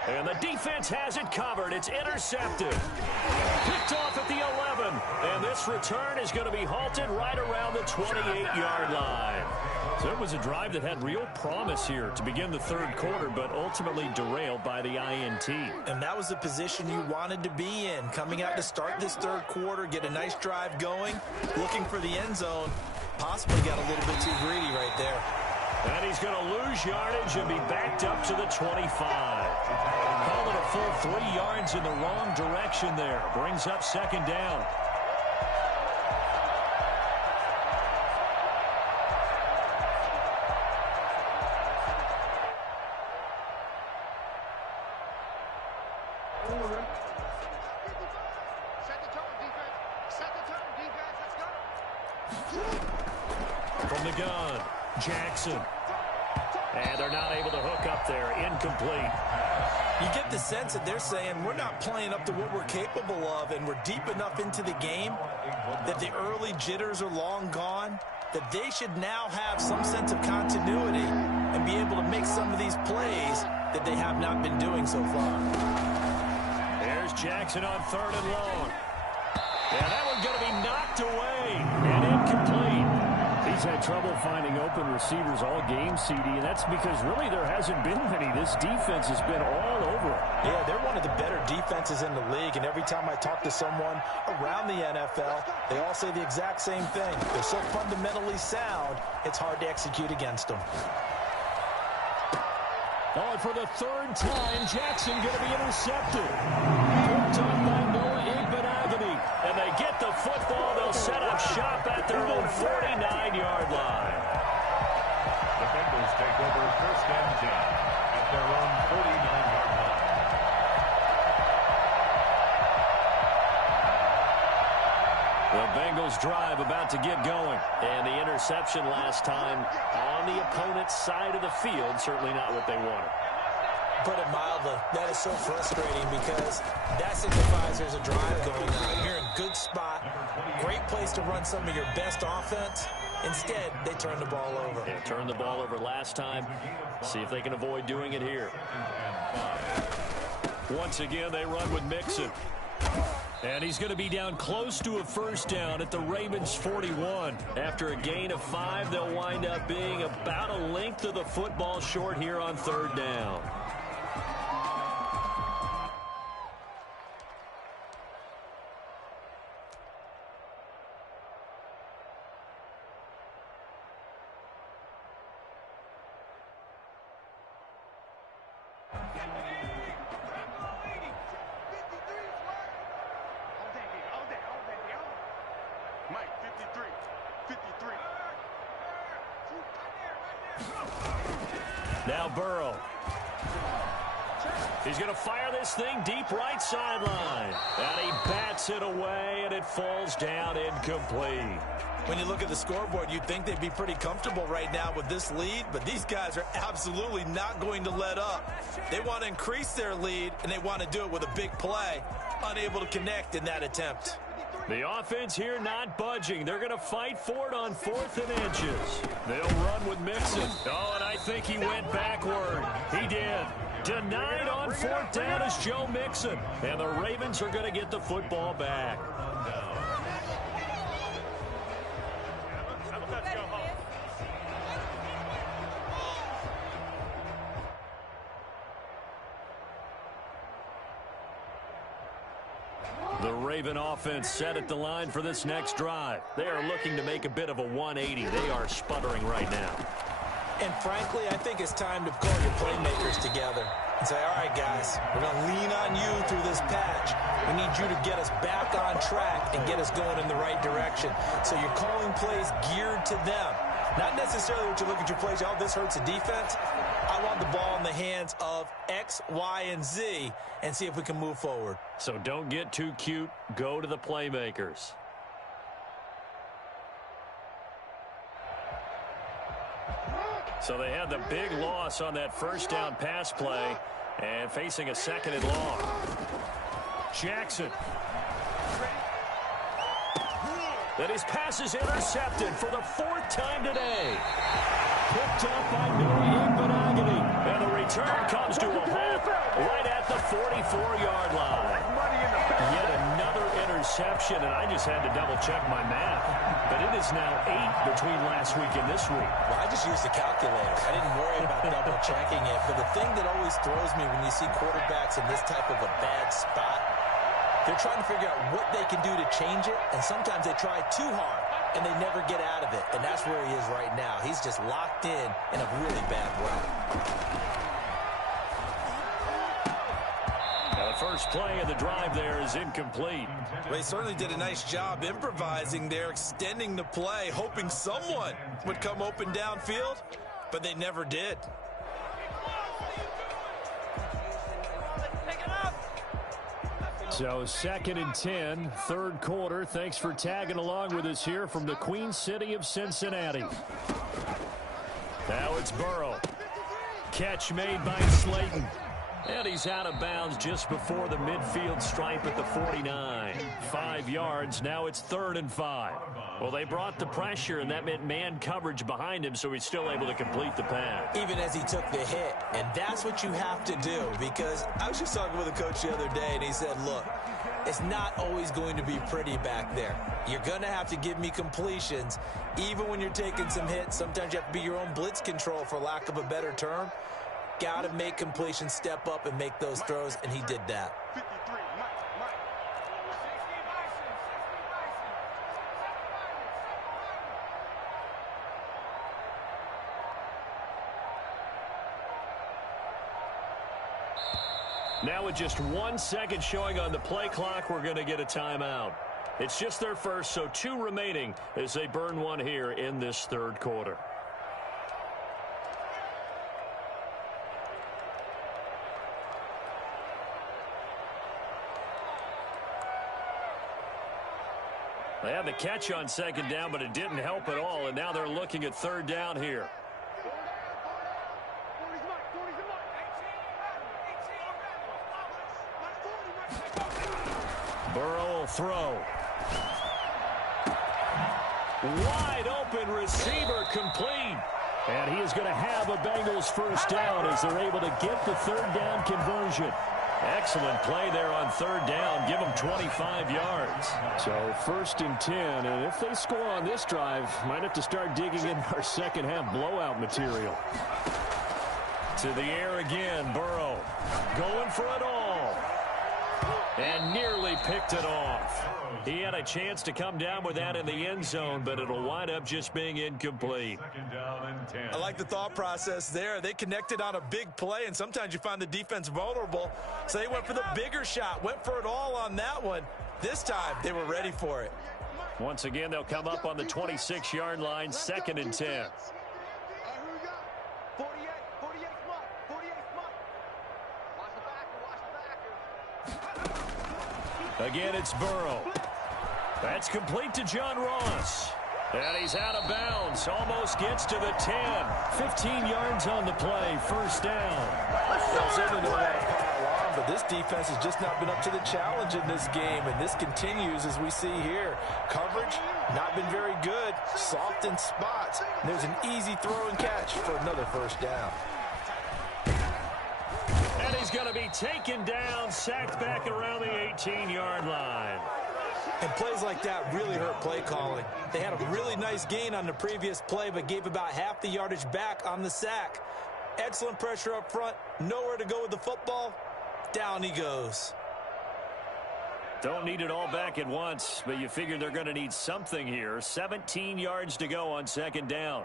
And the defense has it covered. It's intercepted. Picked off at the 11. And this return is going to be halted right around the 28-yard line. So it was a drive that had real promise here to begin the 3rd quarter, but ultimately derailed by the INT. And that was the position you wanted to be in. Coming out to start this 3rd quarter, get a nice drive going, looking for the end zone. Possibly got a little bit too greedy right there. And he's going to lose yardage and be backed up to the 25. Call it a full 3 yards in the wrong direction there. Brings up 2nd down. From the gun, Jackson. And they're not able to hook up there. Incomplete. You get the sense that they're saying we're not playing up to what we're capable of, and we're deep enough into the game that the early jitters are long gone, that they should now have some sense of continuity and be able to make some of these plays that they have not been doing so far. There's Jackson on 3rd and long. And that one's going to be knocked away and incomplete. He's had trouble finding open receivers all game, CD, and that's because really there hasn't been many. This defense has been all over it. Yeah, they're one of the better defenses in the league, and every time I talk to someone around the NFL, they all say the exact same thing. They're so fundamentally sound, it's hard to execute against them. Oh, and for the 3rd time, Jackson going to be intercepted. Picked up by Noah Igbenogany. And they get the football. They'll set up shop at their own 49-yard line. The Bengals take over 1st and 10 at Bengals drive about to get going. And the interception last time on the opponent's side of the field, certainly not what they wanted. Put it mildly, that is so frustrating because that signifies there's a drive going on. You're in a good spot, great place to run some of your best offense. Instead, they turn the ball over. They turned the ball over last time. See if they can avoid doing it here. Once again, they run with Mixon. And he's going to be down close to a first down at the Ravens' 41. After a gain of 5, they'll wind up being about a length of the football short here on third down. Now Burrow. He's going to fire this thing deep right sideline. And he bats it away, and it falls down incomplete. When you look at the scoreboard, you'd think they'd be pretty comfortable right now with this lead, but these guys are absolutely not going to let up. They want to increase their lead, and they want to do it with a big play. Unable to connect in that attempt. The offense here not budging. They're going to fight for it on 4th and inches. They'll run with Mixon. Oh, and I think he went backward. He did. Denied on 4th down is Joe Mixon. And the Ravens are going to get the football back. The Raven offense set at the line for this next drive. They are looking to make a bit of a 180. They are sputtering right now. And frankly, I think it's time to call your playmakers together and say, all right, guys, we're going to lean on you through this patch. We need you to get us back on track and get us going in the right direction. So you're calling plays geared to them. Not necessarily what you look at your plays, oh, this hurts the defense. I want the ball in the hands of X, Y, and Z and see if we can move forward. So don't get too cute. Go to the playmakers. So they had the big loss on that first down pass play and facing a 2nd and long. Jackson. That his pass is intercepted for the 4th time today. Picked up by Benagany. And the return comes to a halt right at the 44-yard line. Yet another interception, and I just had to double-check my math. But it is now 8 between last week and this week. Well, I just used the calculator. I didn't worry about double-checking it. But the thing that always throws me when you see quarterbacks in this type of a bad spot, they're trying to figure out what they can do to change it, and sometimes they try too hard, and they never get out of it. And that's where he is right now. He's just locked in a really bad way. Now the first play of the drive there is incomplete. Well, he certainly did a nice job improvising there, extending the play, hoping someone would come open downfield, but they never did. So 2nd and 10, 3rd quarter. Thanks for tagging along with us here from the Queen City of Cincinnati. Now it's Burrow. Catch made by Slayton. And he's out of bounds just before the midfield stripe at the 49. 5 yards. Now it's 3rd and 5. Well, they brought the pressure, and that meant man coverage behind him, so he's still able to complete the pass. Even as he took the hit. And that's what you have to do, because I was just talking with a coach the other day, and he said, look, it's not always going to be pretty back there. You're going to have to give me completions. Even when you're taking some hits, sometimes you have to be your own blitz control, for lack of a better term. Got to make completions, step up, and make those throws, and he did that. Now with just 1 second showing on the play clock, we're going to get a timeout. It's just their first, so 2 remaining as they burn one here in this 3rd quarter. They had the catch on second down, but it didn't help at all, and now they're looking at third down here. Burrow will throw. Wide open receiver complete. And he is going to have a Bengals first down as they're able to get the third down conversion. Excellent play there on third down. Give them 25 yards. So first and 10. And if they score on this drive, might have to start digging in our second half blowout material. To the air again, Burrow. Going for it all. And nearly picked it off. He had a chance to come down with that in the end zone, but it'll wind up just being incomplete. Second down and 10. I like the thought process there. They connected on a big play, and sometimes you find the defense vulnerable. So they went for the bigger shot, went for it all on that one. This time, they were ready for it. Once again, they'll come up on the 26-yard line, second and 10. Again, it's Burrow. That's complete to John Ross. And he's out of bounds. Almost gets to the 10. 15 yards on the play. First down. Certainly don't want to pile on, but this defense has just not been up to the challenge in this game, and this continues as we see here. Coverage, not been very good. Soft in spots. There's an easy throw and catch for another first down. And he's going to be taken down, sacked back around the 18-yard line. And plays like that really hurt play calling. They had a really nice gain on the previous play, but gave about half the yardage back on the sack. Excellent pressure up front. Nowhere to go with the football. Down he goes. Don't need it all back at once, but you figure they're going to need something here. 17 yards to go on second down.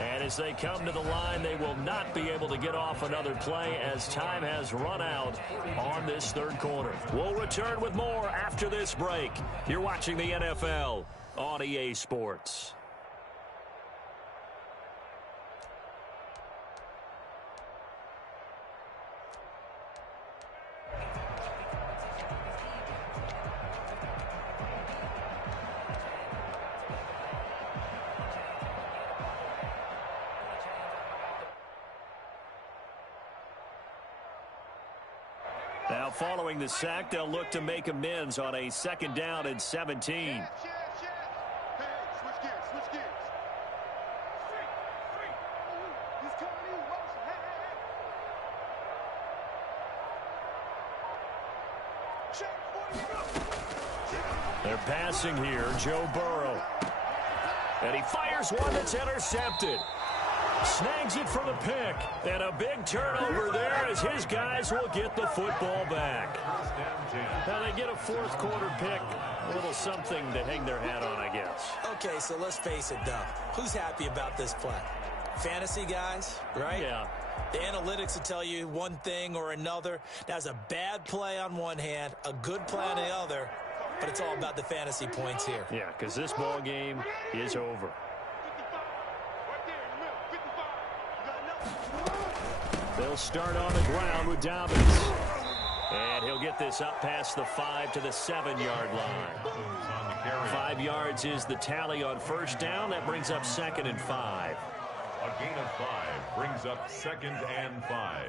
And as they come to the line, they will not be able to get off another play as time has run out on this third quarter. We'll return with more after this break. You're watching the NFL on EA Sports. Now, following the sack, they'll look to make amends on a second down and 17. They're passing here, Joe Burrow. And he fires one that's intercepted. Snags it for the pick. And a big turnover there as his guys will get the football back. Now they get a fourth quarter pick. A little something to hang their hat on, I guess. Okay, so let's face it, though. Who's happy about this play? Fantasy guys, right? Yeah. The analytics will tell you one thing or another. That's a bad play on one hand, a good play on the other, but it's all about the fantasy points here. Yeah, because this ball game is over. They'll start on the ground with Dobbins. And he'll get this up past the 5 to the 7-yard line. 5 yards is the tally on first down. That brings up second and 5. A gain of 5 brings up second and 5.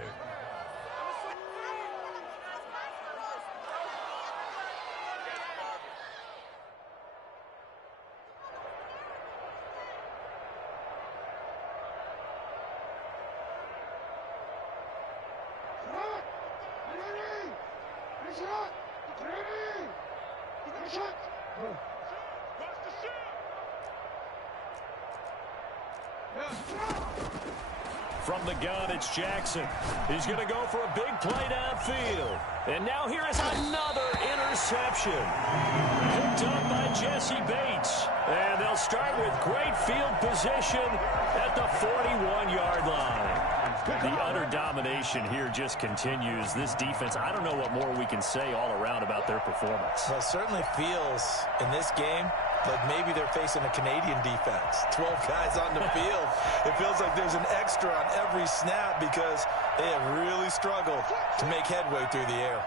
From the gun, it's Jackson. He's going to go for a big play downfield. And now here is another interception. Picked up by Jesse Bates. And they'll start with great field position at the 41-yard line. The utter domination here just continues. This defense, I don't know what more we can say all around about their performance. Well, it certainly feels in this game like maybe they're facing a Canadian defense. 12 guys on the field. It feels like there's an extra on every snap because they have really struggled to make headway through the air.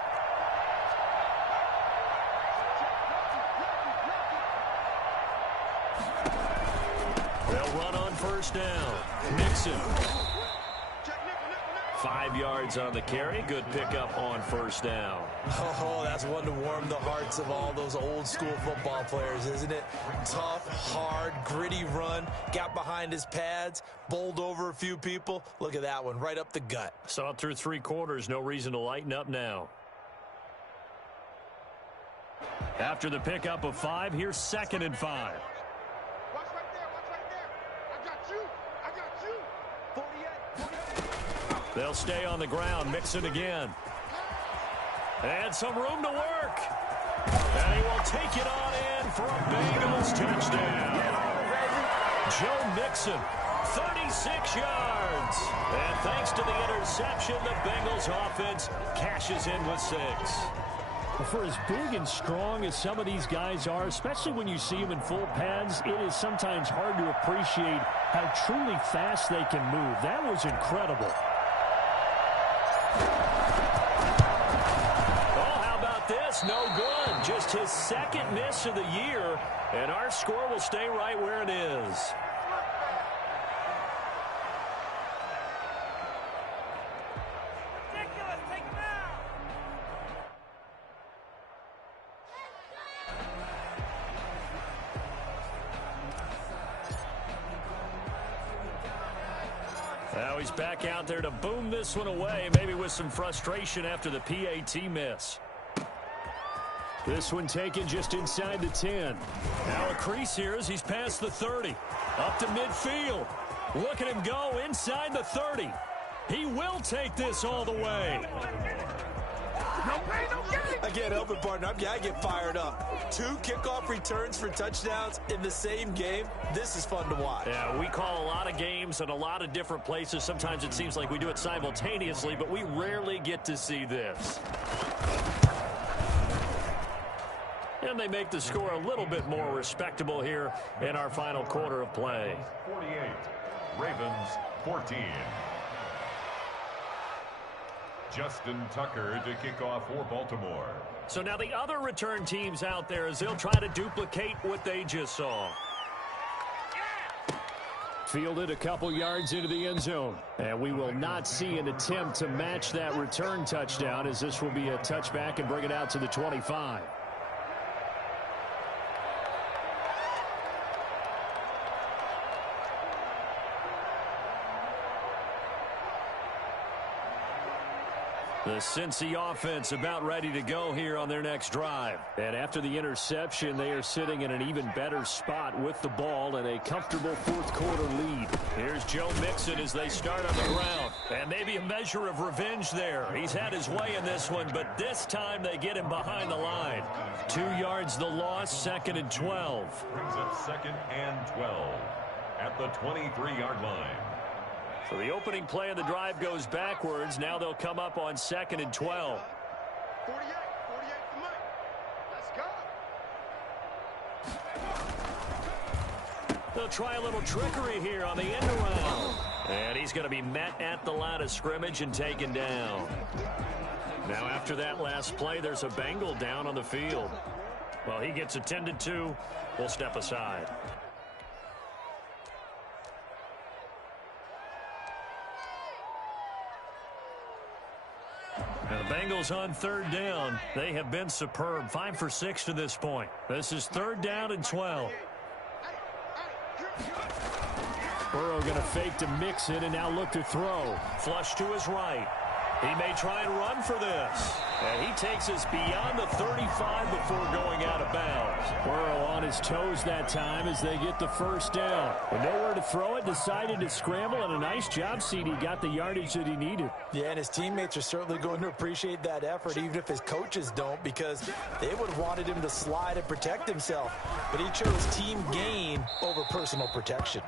They'll run on first down. Mixon. 5 yards on the carry. Good pickup on first down. Oh, that's one to warm the hearts of all those old school football players, isn't it? Tough, hard, gritty run. Got behind his pads, bowled over a few people. Look at that one, right up the gut. Saw it through 3 quarters. No reason to lighten up now. After the pickup of 5, here's 2nd and 5. Watch right there. I got you. 48. They'll stay on the ground. Mixon again. And some room to work. And he will take it on in for a Bengals touchdown. Joe Mixon, 36 yards. And thanks to the interception, the Bengals offense cashes in with 6. For as big and strong as some of these guys are, especially when you see them in full pads, it is sometimes hard to appreciate how truly fast they can move. That was incredible. Oh, how about this? No good. Just his 2nd miss of the year, and our score will stay right where it is. Now he's back out there to boom this one away, maybe with some frustration after the PAT miss. This one taken just inside the 10. Now a crease here as he's past the 30. Up to midfield. Look at him go inside the 30. He will take this all the way. I can't help it, partner. I get fired up. 2 kickoff returns for touchdowns in the same game. This is fun to watch. Yeah, we call a lot of games in a lot of different places. Sometimes it seems like we do it simultaneously, but we rarely get to see this. And they make the score a little bit more respectable here in our final quarter of play. 48, Ravens 14. Justin Tucker to kick off for Baltimore. So now the other return teams out there as they'll try to duplicate what they just saw. Fielded a couple yards into the end zone. And we will not see an attempt to match that return touchdown, as this will be a touchback and bring it out to the 25. The Cincy offense about ready to go here on their next drive. And after the interception, they are sitting in an even better spot with the ball and a comfortable 4th quarter lead. Here's Joe Mixon as they start on the ground. And maybe a measure of revenge there. He's had his way in this one, but this time they get him behind the line. 2 yards the loss, 2nd and 12. Brings up 2nd and 12 at the 23-yard line. So the opening play of the drive goes backwards. Now they'll come up on 2nd and 12. 48 for Mike. Let's go. They'll try a little trickery here on the end around. And he's going to be met at the line of scrimmage and taken down. Now after that last play, there's a Bengal down on the field. Well, he gets attended to. We'll step aside. Now the Bengals on 3rd down. They have been superb. 5 for 6 to this point. This is 3rd down and 12. Burrow going to fake to Mixon and now look to throw. Flush to his right. He may try and run for this. And he takes us beyond the 35 before going out of bounds. Burrow on his toes that time as they get the 1st down. With nowhere to throw it, decided to scramble, and a nice job, CD. Got the yardage that he needed. Yeah, and his teammates are certainly going to appreciate that effort, even if his coaches don't, because they would have wanted him to slide and protect himself. But he chose team gain over personal protection.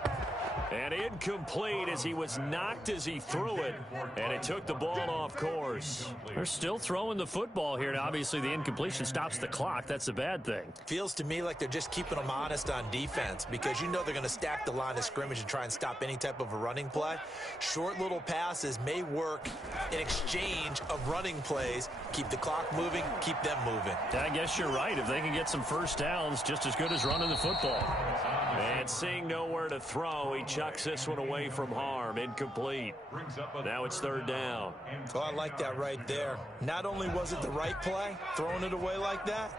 And incomplete as he was knocked as he threw it. And it took the ball off course. They're still throwing the football here. Now, obviously, the incompletion stops the clock. That's a bad thing. Feels to me like they're just keeping them honest on defense because you know they're going to stack the line of scrimmage and try and stop any type of a running play. Short little passes may work in exchange of running plays. Keep the clock moving, keep them moving. I guess you're right. If they can get some first downs, just as good as running the football. And seeing nowhere to throw, he chucks this one away from harm. Incomplete. Now it's third down. Oh, I like that right there. Not only was it the right play, throwing it away like that,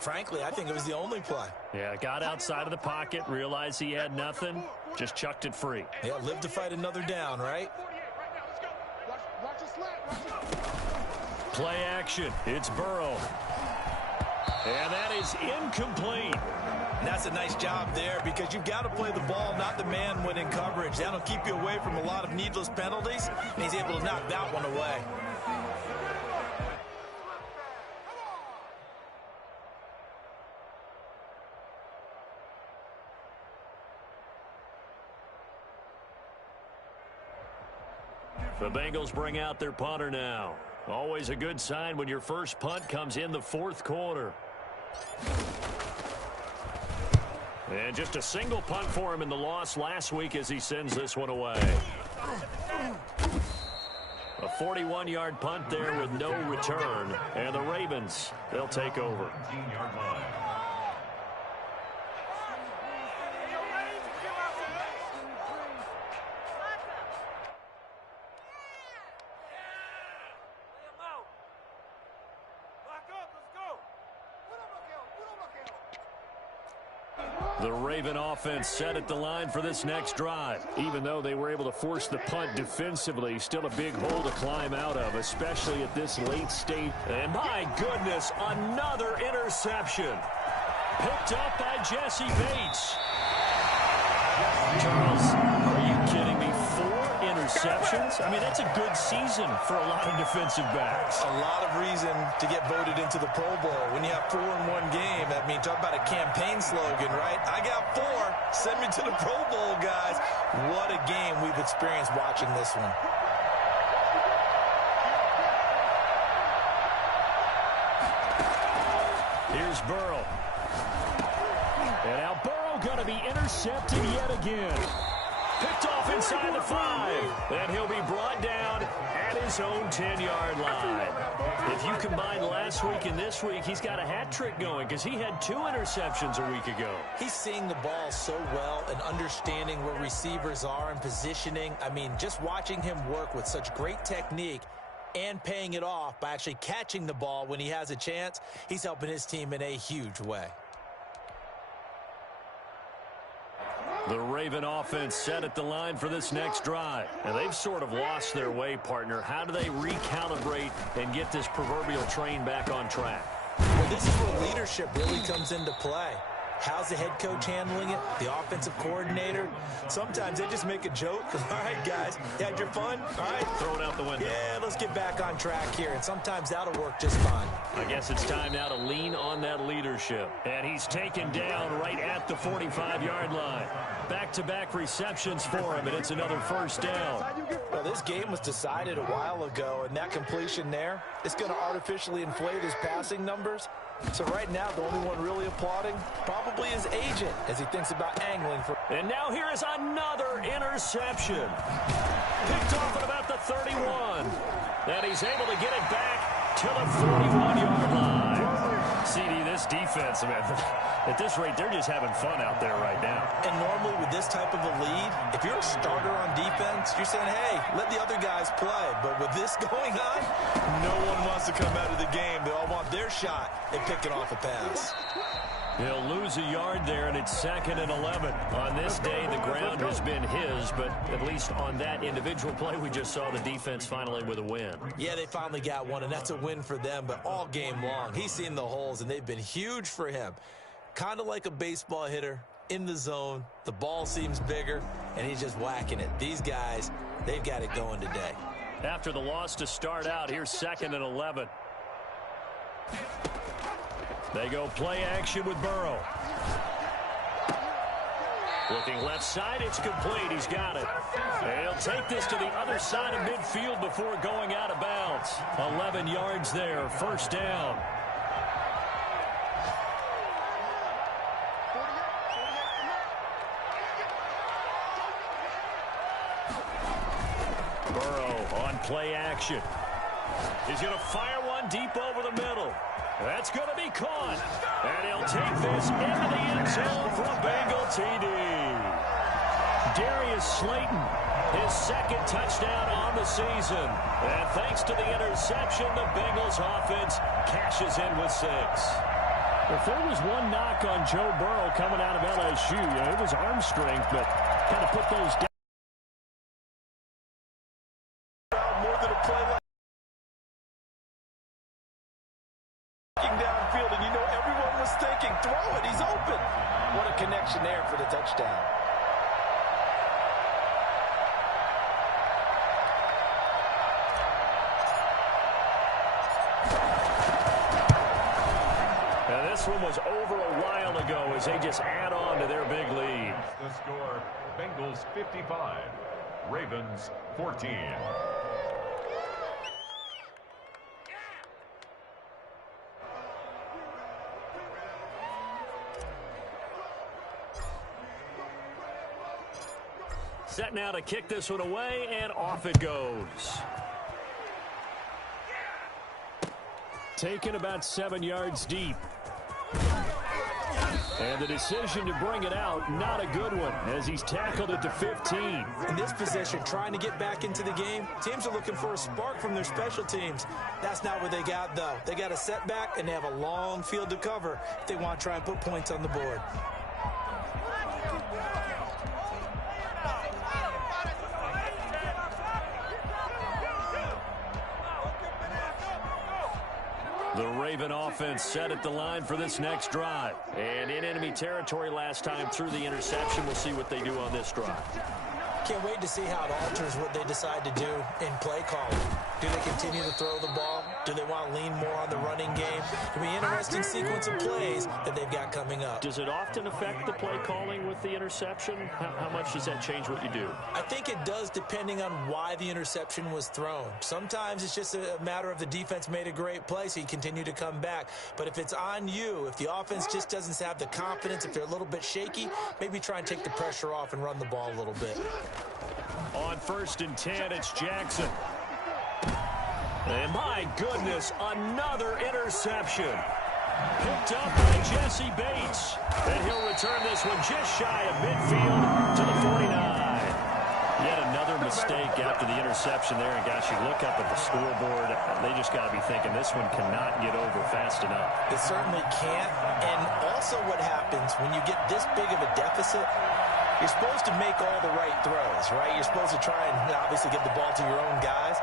frankly, I think it was the only play. Yeah, got outside of the pocket, realized he had nothing, just chucked it free. Yeah, live to fight another down, right? Play action. It's Burrow. And that is incomplete. And that's a nice job there because you've got to play the ball, not the man when in coverage. That'll keep you away from a lot of needless penalties, and he's able to knock that one away. The Bengals bring out their punter now. Always a good sign when your first punt comes in the fourth quarter. And just a single punt for him in the loss last week as he sends this one away. A 41-yard punt there with no return. And the Ravens, they'll take over. 19-yard line. The Raven offense set at the line for this next drive. Even though they were able to force the punt defensively, still a big hole to climb out of, especially at this late stage. And my goodness, another interception. Picked up by Jesse Bates. Charles, are you kidding me? 4 interceptions? I mean, that's a good season for a lot of defensive backs. A lot of reason to get voted into the Pro Bowl. When you have 4 in one game, I mean, talk about a campaign slogan, right? I got 4. Send me to the Pro Bowl, guys. What a game we've experienced watching this one. Here's Burrow. And now Burrow going to be intercepted yet again. Picked off inside the 5. And he'll be brought down at his own 10-yard line. If you combine last week and this week, he's got a hat trick going because he had 2 interceptions a week ago. He's seeing the ball so well and understanding where receivers are and positioning. I mean, just watching him work with such great technique and paying it off by actually catching the ball when he has a chance, he's helping his team in a huge way. The Raven offense set at the line for this next drive. And they've sort of lost their way, partner. How do they recalibrate and get this proverbial train back on track? Well, this is where leadership really comes into play. How's the head coach handling it? The offensive coordinator? Sometimes they just make a joke. All right, guys, you had your fun? All right. Throw it out the window. Yeah, let's get back on track here. And sometimes that'll work just fine. I guess it's time now to lean on that leadership. And he's taken down right at the 45-yard line. Back-to-back receptions for him, and it's another first down. Well, this game was decided a while ago, and that completion there is going to artificially inflate his passing numbers. So right now, the only one really applauding probably his agent as he thinks about angling for. And now here is another interception. Picked off at about the 31. And he's able to get it back to the 41-yard line. CD, this defense, man, at this rate, they're just having fun out there right now. And normally with this type of a lead, if you're a starter on defense, you're saying, hey, let the other guys play. But with this going on, no one wants to come out of the game. They all want their shot at picking off a pass. He'll lose a yard there, and it's 2nd and 11. On this day, the ground has been his, but at least on that individual play, we just saw the defense finally with a win. Yeah, they finally got one, and that's a win for them, but all game long, he's seen the holes, and they've been huge for him. Kind of like a baseball hitter in the zone. The ball seems bigger, and he's just whacking it. These guys, they've got it going today. After the loss to start out, here's 2nd and 11. They go play action with Burrow. Looking left side, it's complete. He's got it. And he'll take this to the other side of midfield before going out of bounds. 11 yards there, first down. Burrow on play action. He's going to fire one deep over the middle. That's going to be caught. And he'll take this into the end zone for a Bengal TD. Darius Slayton, his second touchdown on the season. And thanks to the interception, the Bengals offense cashes in with 6. If there was one knock on Joe Burrow coming out of LSU, it was arm strength, but kind of put those down. More than a play like downfield, and everyone was thinking, throw it, he's open. What a connection there for the touchdown. And this one was over a while ago as they just add on to their big lead. The score, Bengals 55, Ravens 14. Set now to kick this one away, and off it goes. Taken about 7 yards deep. And the decision to bring it out, not a good one, as he's tackled it to 15. In this position, trying to get back into the game, teams are looking for a spark from their special teams. That's not what they got, though. They got a setback, and they have a long field to cover if they want to try and put points on the board. The Raven offense set at the line for this next drive. And in enemy territory last time through the interception. We'll see what they do on this drive. Can't wait to see how it alters what they decide to do in play calling. Do they continue to throw the ball? Do they want to lean more on the running game? It'll be an interesting sequence of plays that they've got coming up. Does it often affect the play calling with the interception? How much does that change what you do? I think it does, depending on why the interception was thrown. Sometimes it's just a matter of the defense made a great play, so you continue to come back. But if it's on you, if the offense just doesn't have the confidence, if they're a little bit shaky, maybe try and take the pressure off and run the ball a little bit. On 1st and 10, it's Jackson. And my goodness, another interception. Picked up by Jesse Bates. And he'll return this one just shy of midfield to the 49. Yet another mistake after the interception there. And gosh, you look up at the scoreboard, they just got to be thinking this one cannot get over fast enough. It certainly can't. And also what happens when you get this big of a deficit, you're supposed to make all the right throws, right? You're supposed to try and obviously get the ball to your own guys.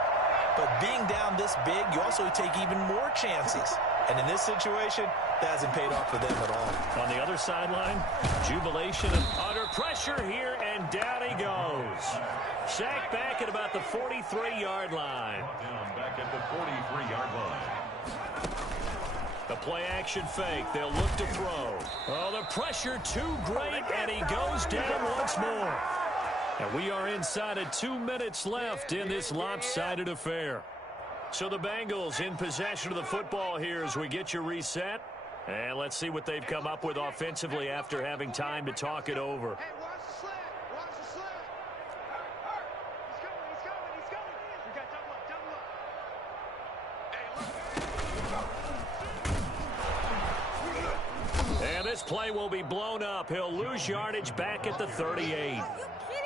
But being down this big, you also take even more chances. And in this situation, that hasn't paid off for them at all. On the other sideline, jubilation and under pressure here, and down he goes. Sacked back at about the 43-yard line. Down back at the 43-yard line. The play action fake. They'll look to throw. Oh, the pressure too great, and he goes down once more. And we are inside of 2 minutes left in this lopsided affair. So the Bengals in possession of the football here as we get you reset. And let's see what they've come up with offensively after having time to talk it over. Hey, watch the slip. Watch the slip. He's coming. He's coming. He's coming. We got double up. Double up. And this play will be blown up. He'll lose yardage back at the 38.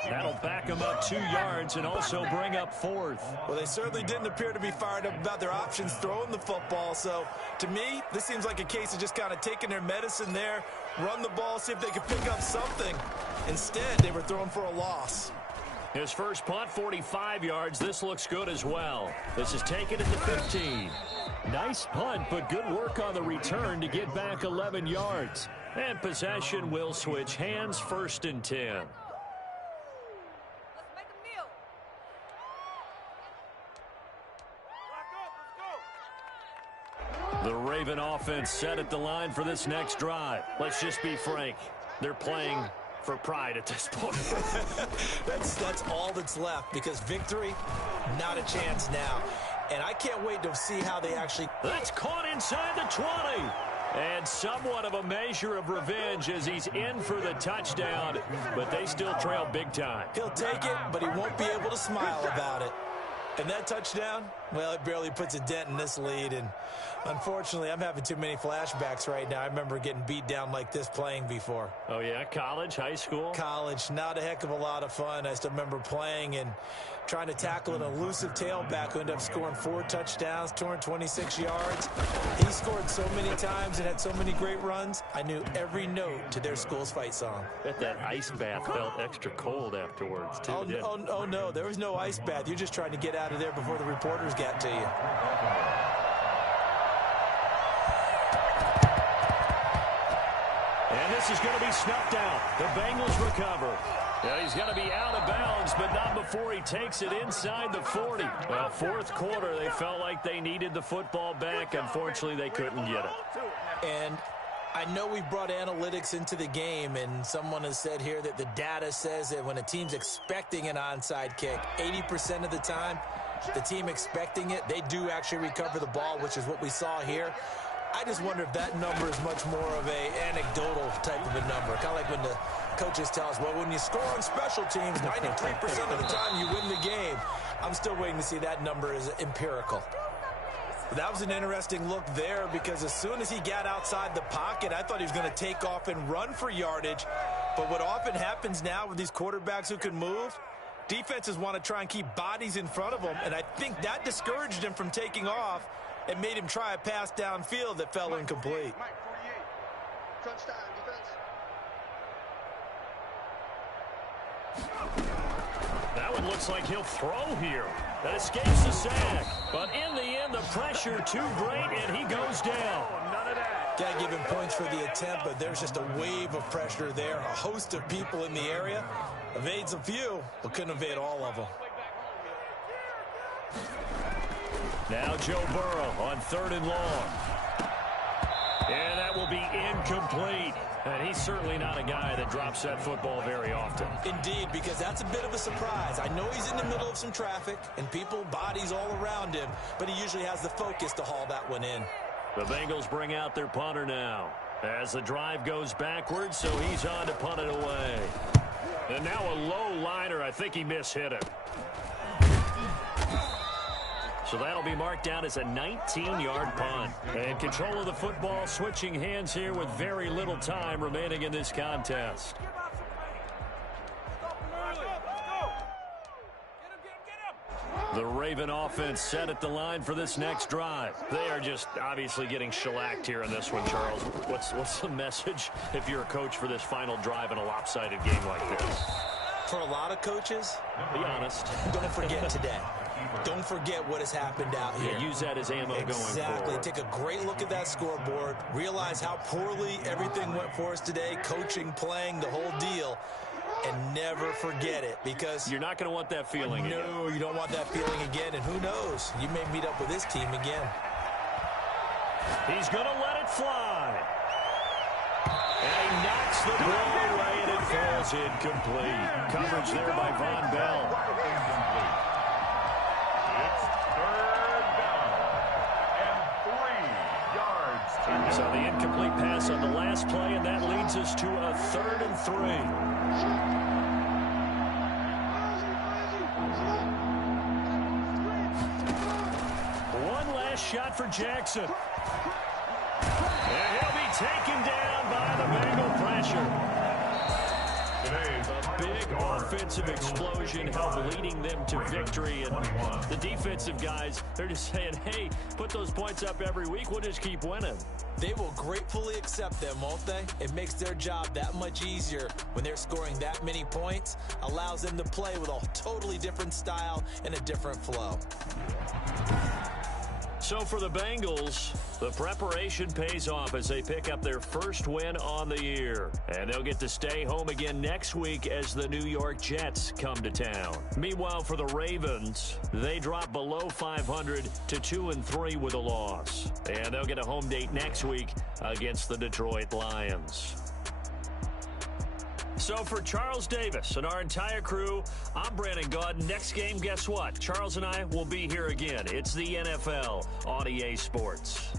That'll back him up 2 yards and also bring up 4th. Well, they certainly didn't appear to be fired up about their options throwing the football. So, to me, this seems like a case of just kind of taking their medicine there, run the ball, see if they could pick up something. Instead, they were throwing for a loss. His first punt, 45 yards. This looks good as well. This is taken at the 15. Nice punt, but good work on the return to get back 11 yards. And possession will switch hands, 1st and 10. The Raven offense set at the line for this next drive. Let's just be frank. They're playing for pride at this point. That's all that's left, because victory, not a chance now. And I can't wait to see how they actually... That's caught inside the 20. And somewhat of a measure of revenge as he's in for the touchdown, but they still trail big time. He'll take it, but he won't be able to smile about it. And that touchdown, well, it barely puts a dent in this lead. And unfortunately, I'm having too many flashbacks right now. I remember getting beat down like this playing before. Oh, yeah? College, high school? College, not a heck of a lot of fun. I still remember playing and trying to tackle an elusive tailback who ended up scoring 4 touchdowns, 226 yards. He scored so many times and had so many great runs, I knew every note to their school's fight song. Bet that ice bath felt extra cold afterwards, too. Oh, no, there was no ice bath. You're just trying to get out of there before the reporters got to you. And this is going to be snuffed out. The Bengals recover. Yeah, he's going to be out of bounds, but not before he takes it inside the 40. Well, fourth quarter, they felt like they needed the football back. Unfortunately, they couldn't get it. And I know we brought analytics into the game, and someone has said here that the data says that when a team's expecting an onside kick, 80% of the time, the team expecting it, they do actually recover the ball, which is what we saw here. I just wonder if that number is much more of a anecdotal type of a number. Kind of like when the coaches tell us, well, when you score on special teams, 93% of the time you win the game. I'm still waiting to see that number is empirical. That was an interesting look there, because as soon as he got outside the pocket, I thought he was going to take off and run for yardage. But what often happens now with these quarterbacks who can move, defenses want to try and keep bodies in front of them, and I think that discouraged him from taking off and made him try a pass downfield that fell incomplete. Mike 48. Touchdown, defense. That one looks like he'll throw here. That escapes the sack. But in the end, the pressure too great, and he goes down. None of that. Got to give him points for the attempt, but there's just a wave of pressure there. A host of people in the area. Evades a few, but couldn't evade all of them. Now Joe Burrow on 3rd and long. And that will be incomplete. And he's certainly not a guy that drops that football very often. Indeed, because that's a bit of a surprise. I know he's in the middle of some traffic and people, bodies all around him, but he usually has the focus to haul that one in. The Bengals bring out their punter now as the drive goes backwards, so he's on to punt it away. And now a low liner. I think he mishit it. So that'll be marked down as a 19-yard punt. And control of the football switching hands here with very little time remaining in this contest. The Raven offense set at the line for this next drive. They are just obviously getting shellacked here in this one, Charles. What's the message if you're a coach for this final drive in a lopsided game like this? For a lot of coaches, be honest, don't forget today. Don't forget what has happened out here. Yeah, use that as ammo going forward. Exactly. Take a great look at that scoreboard. Realize how poorly everything went for us today. Coaching, playing, the whole deal. And never forget it, because you're not going to want that feeling again. No, you don't want that feeling again. And who knows? You may meet up with this team again. He's going to let it fly. And he knocks the ball away, and it falls incomplete. Coverage there by Von Bell. It's 3rd down and 3 yards. So the incomplete pass on the last play, and that leads us to a 3rd and 3. One last shot for Jackson. And he'll be taken down by the Bengal pressure. A big offensive explosion helped leading them to victory. And the defensive guys, they're just saying, hey, put those points up every week. We'll just keep winning. They will gratefully accept them, won't they? It makes their job that much easier when they're scoring that many points. Allows them to play with a totally different style and a different flow. So for the Bengals, the preparation pays off as they pick up their first win on the year. And they'll get to stay home again next week as the New York Jets come to town. Meanwhile, for the Ravens, they drop below 500 to 2-3 with a loss. And they'll get a home date next week against the Detroit Lions. So for Charles Davis and our entire crew, I'm Brandon Gaudin. Next game, guess what? Charles and I will be here again. It's the NFL on EA Sports.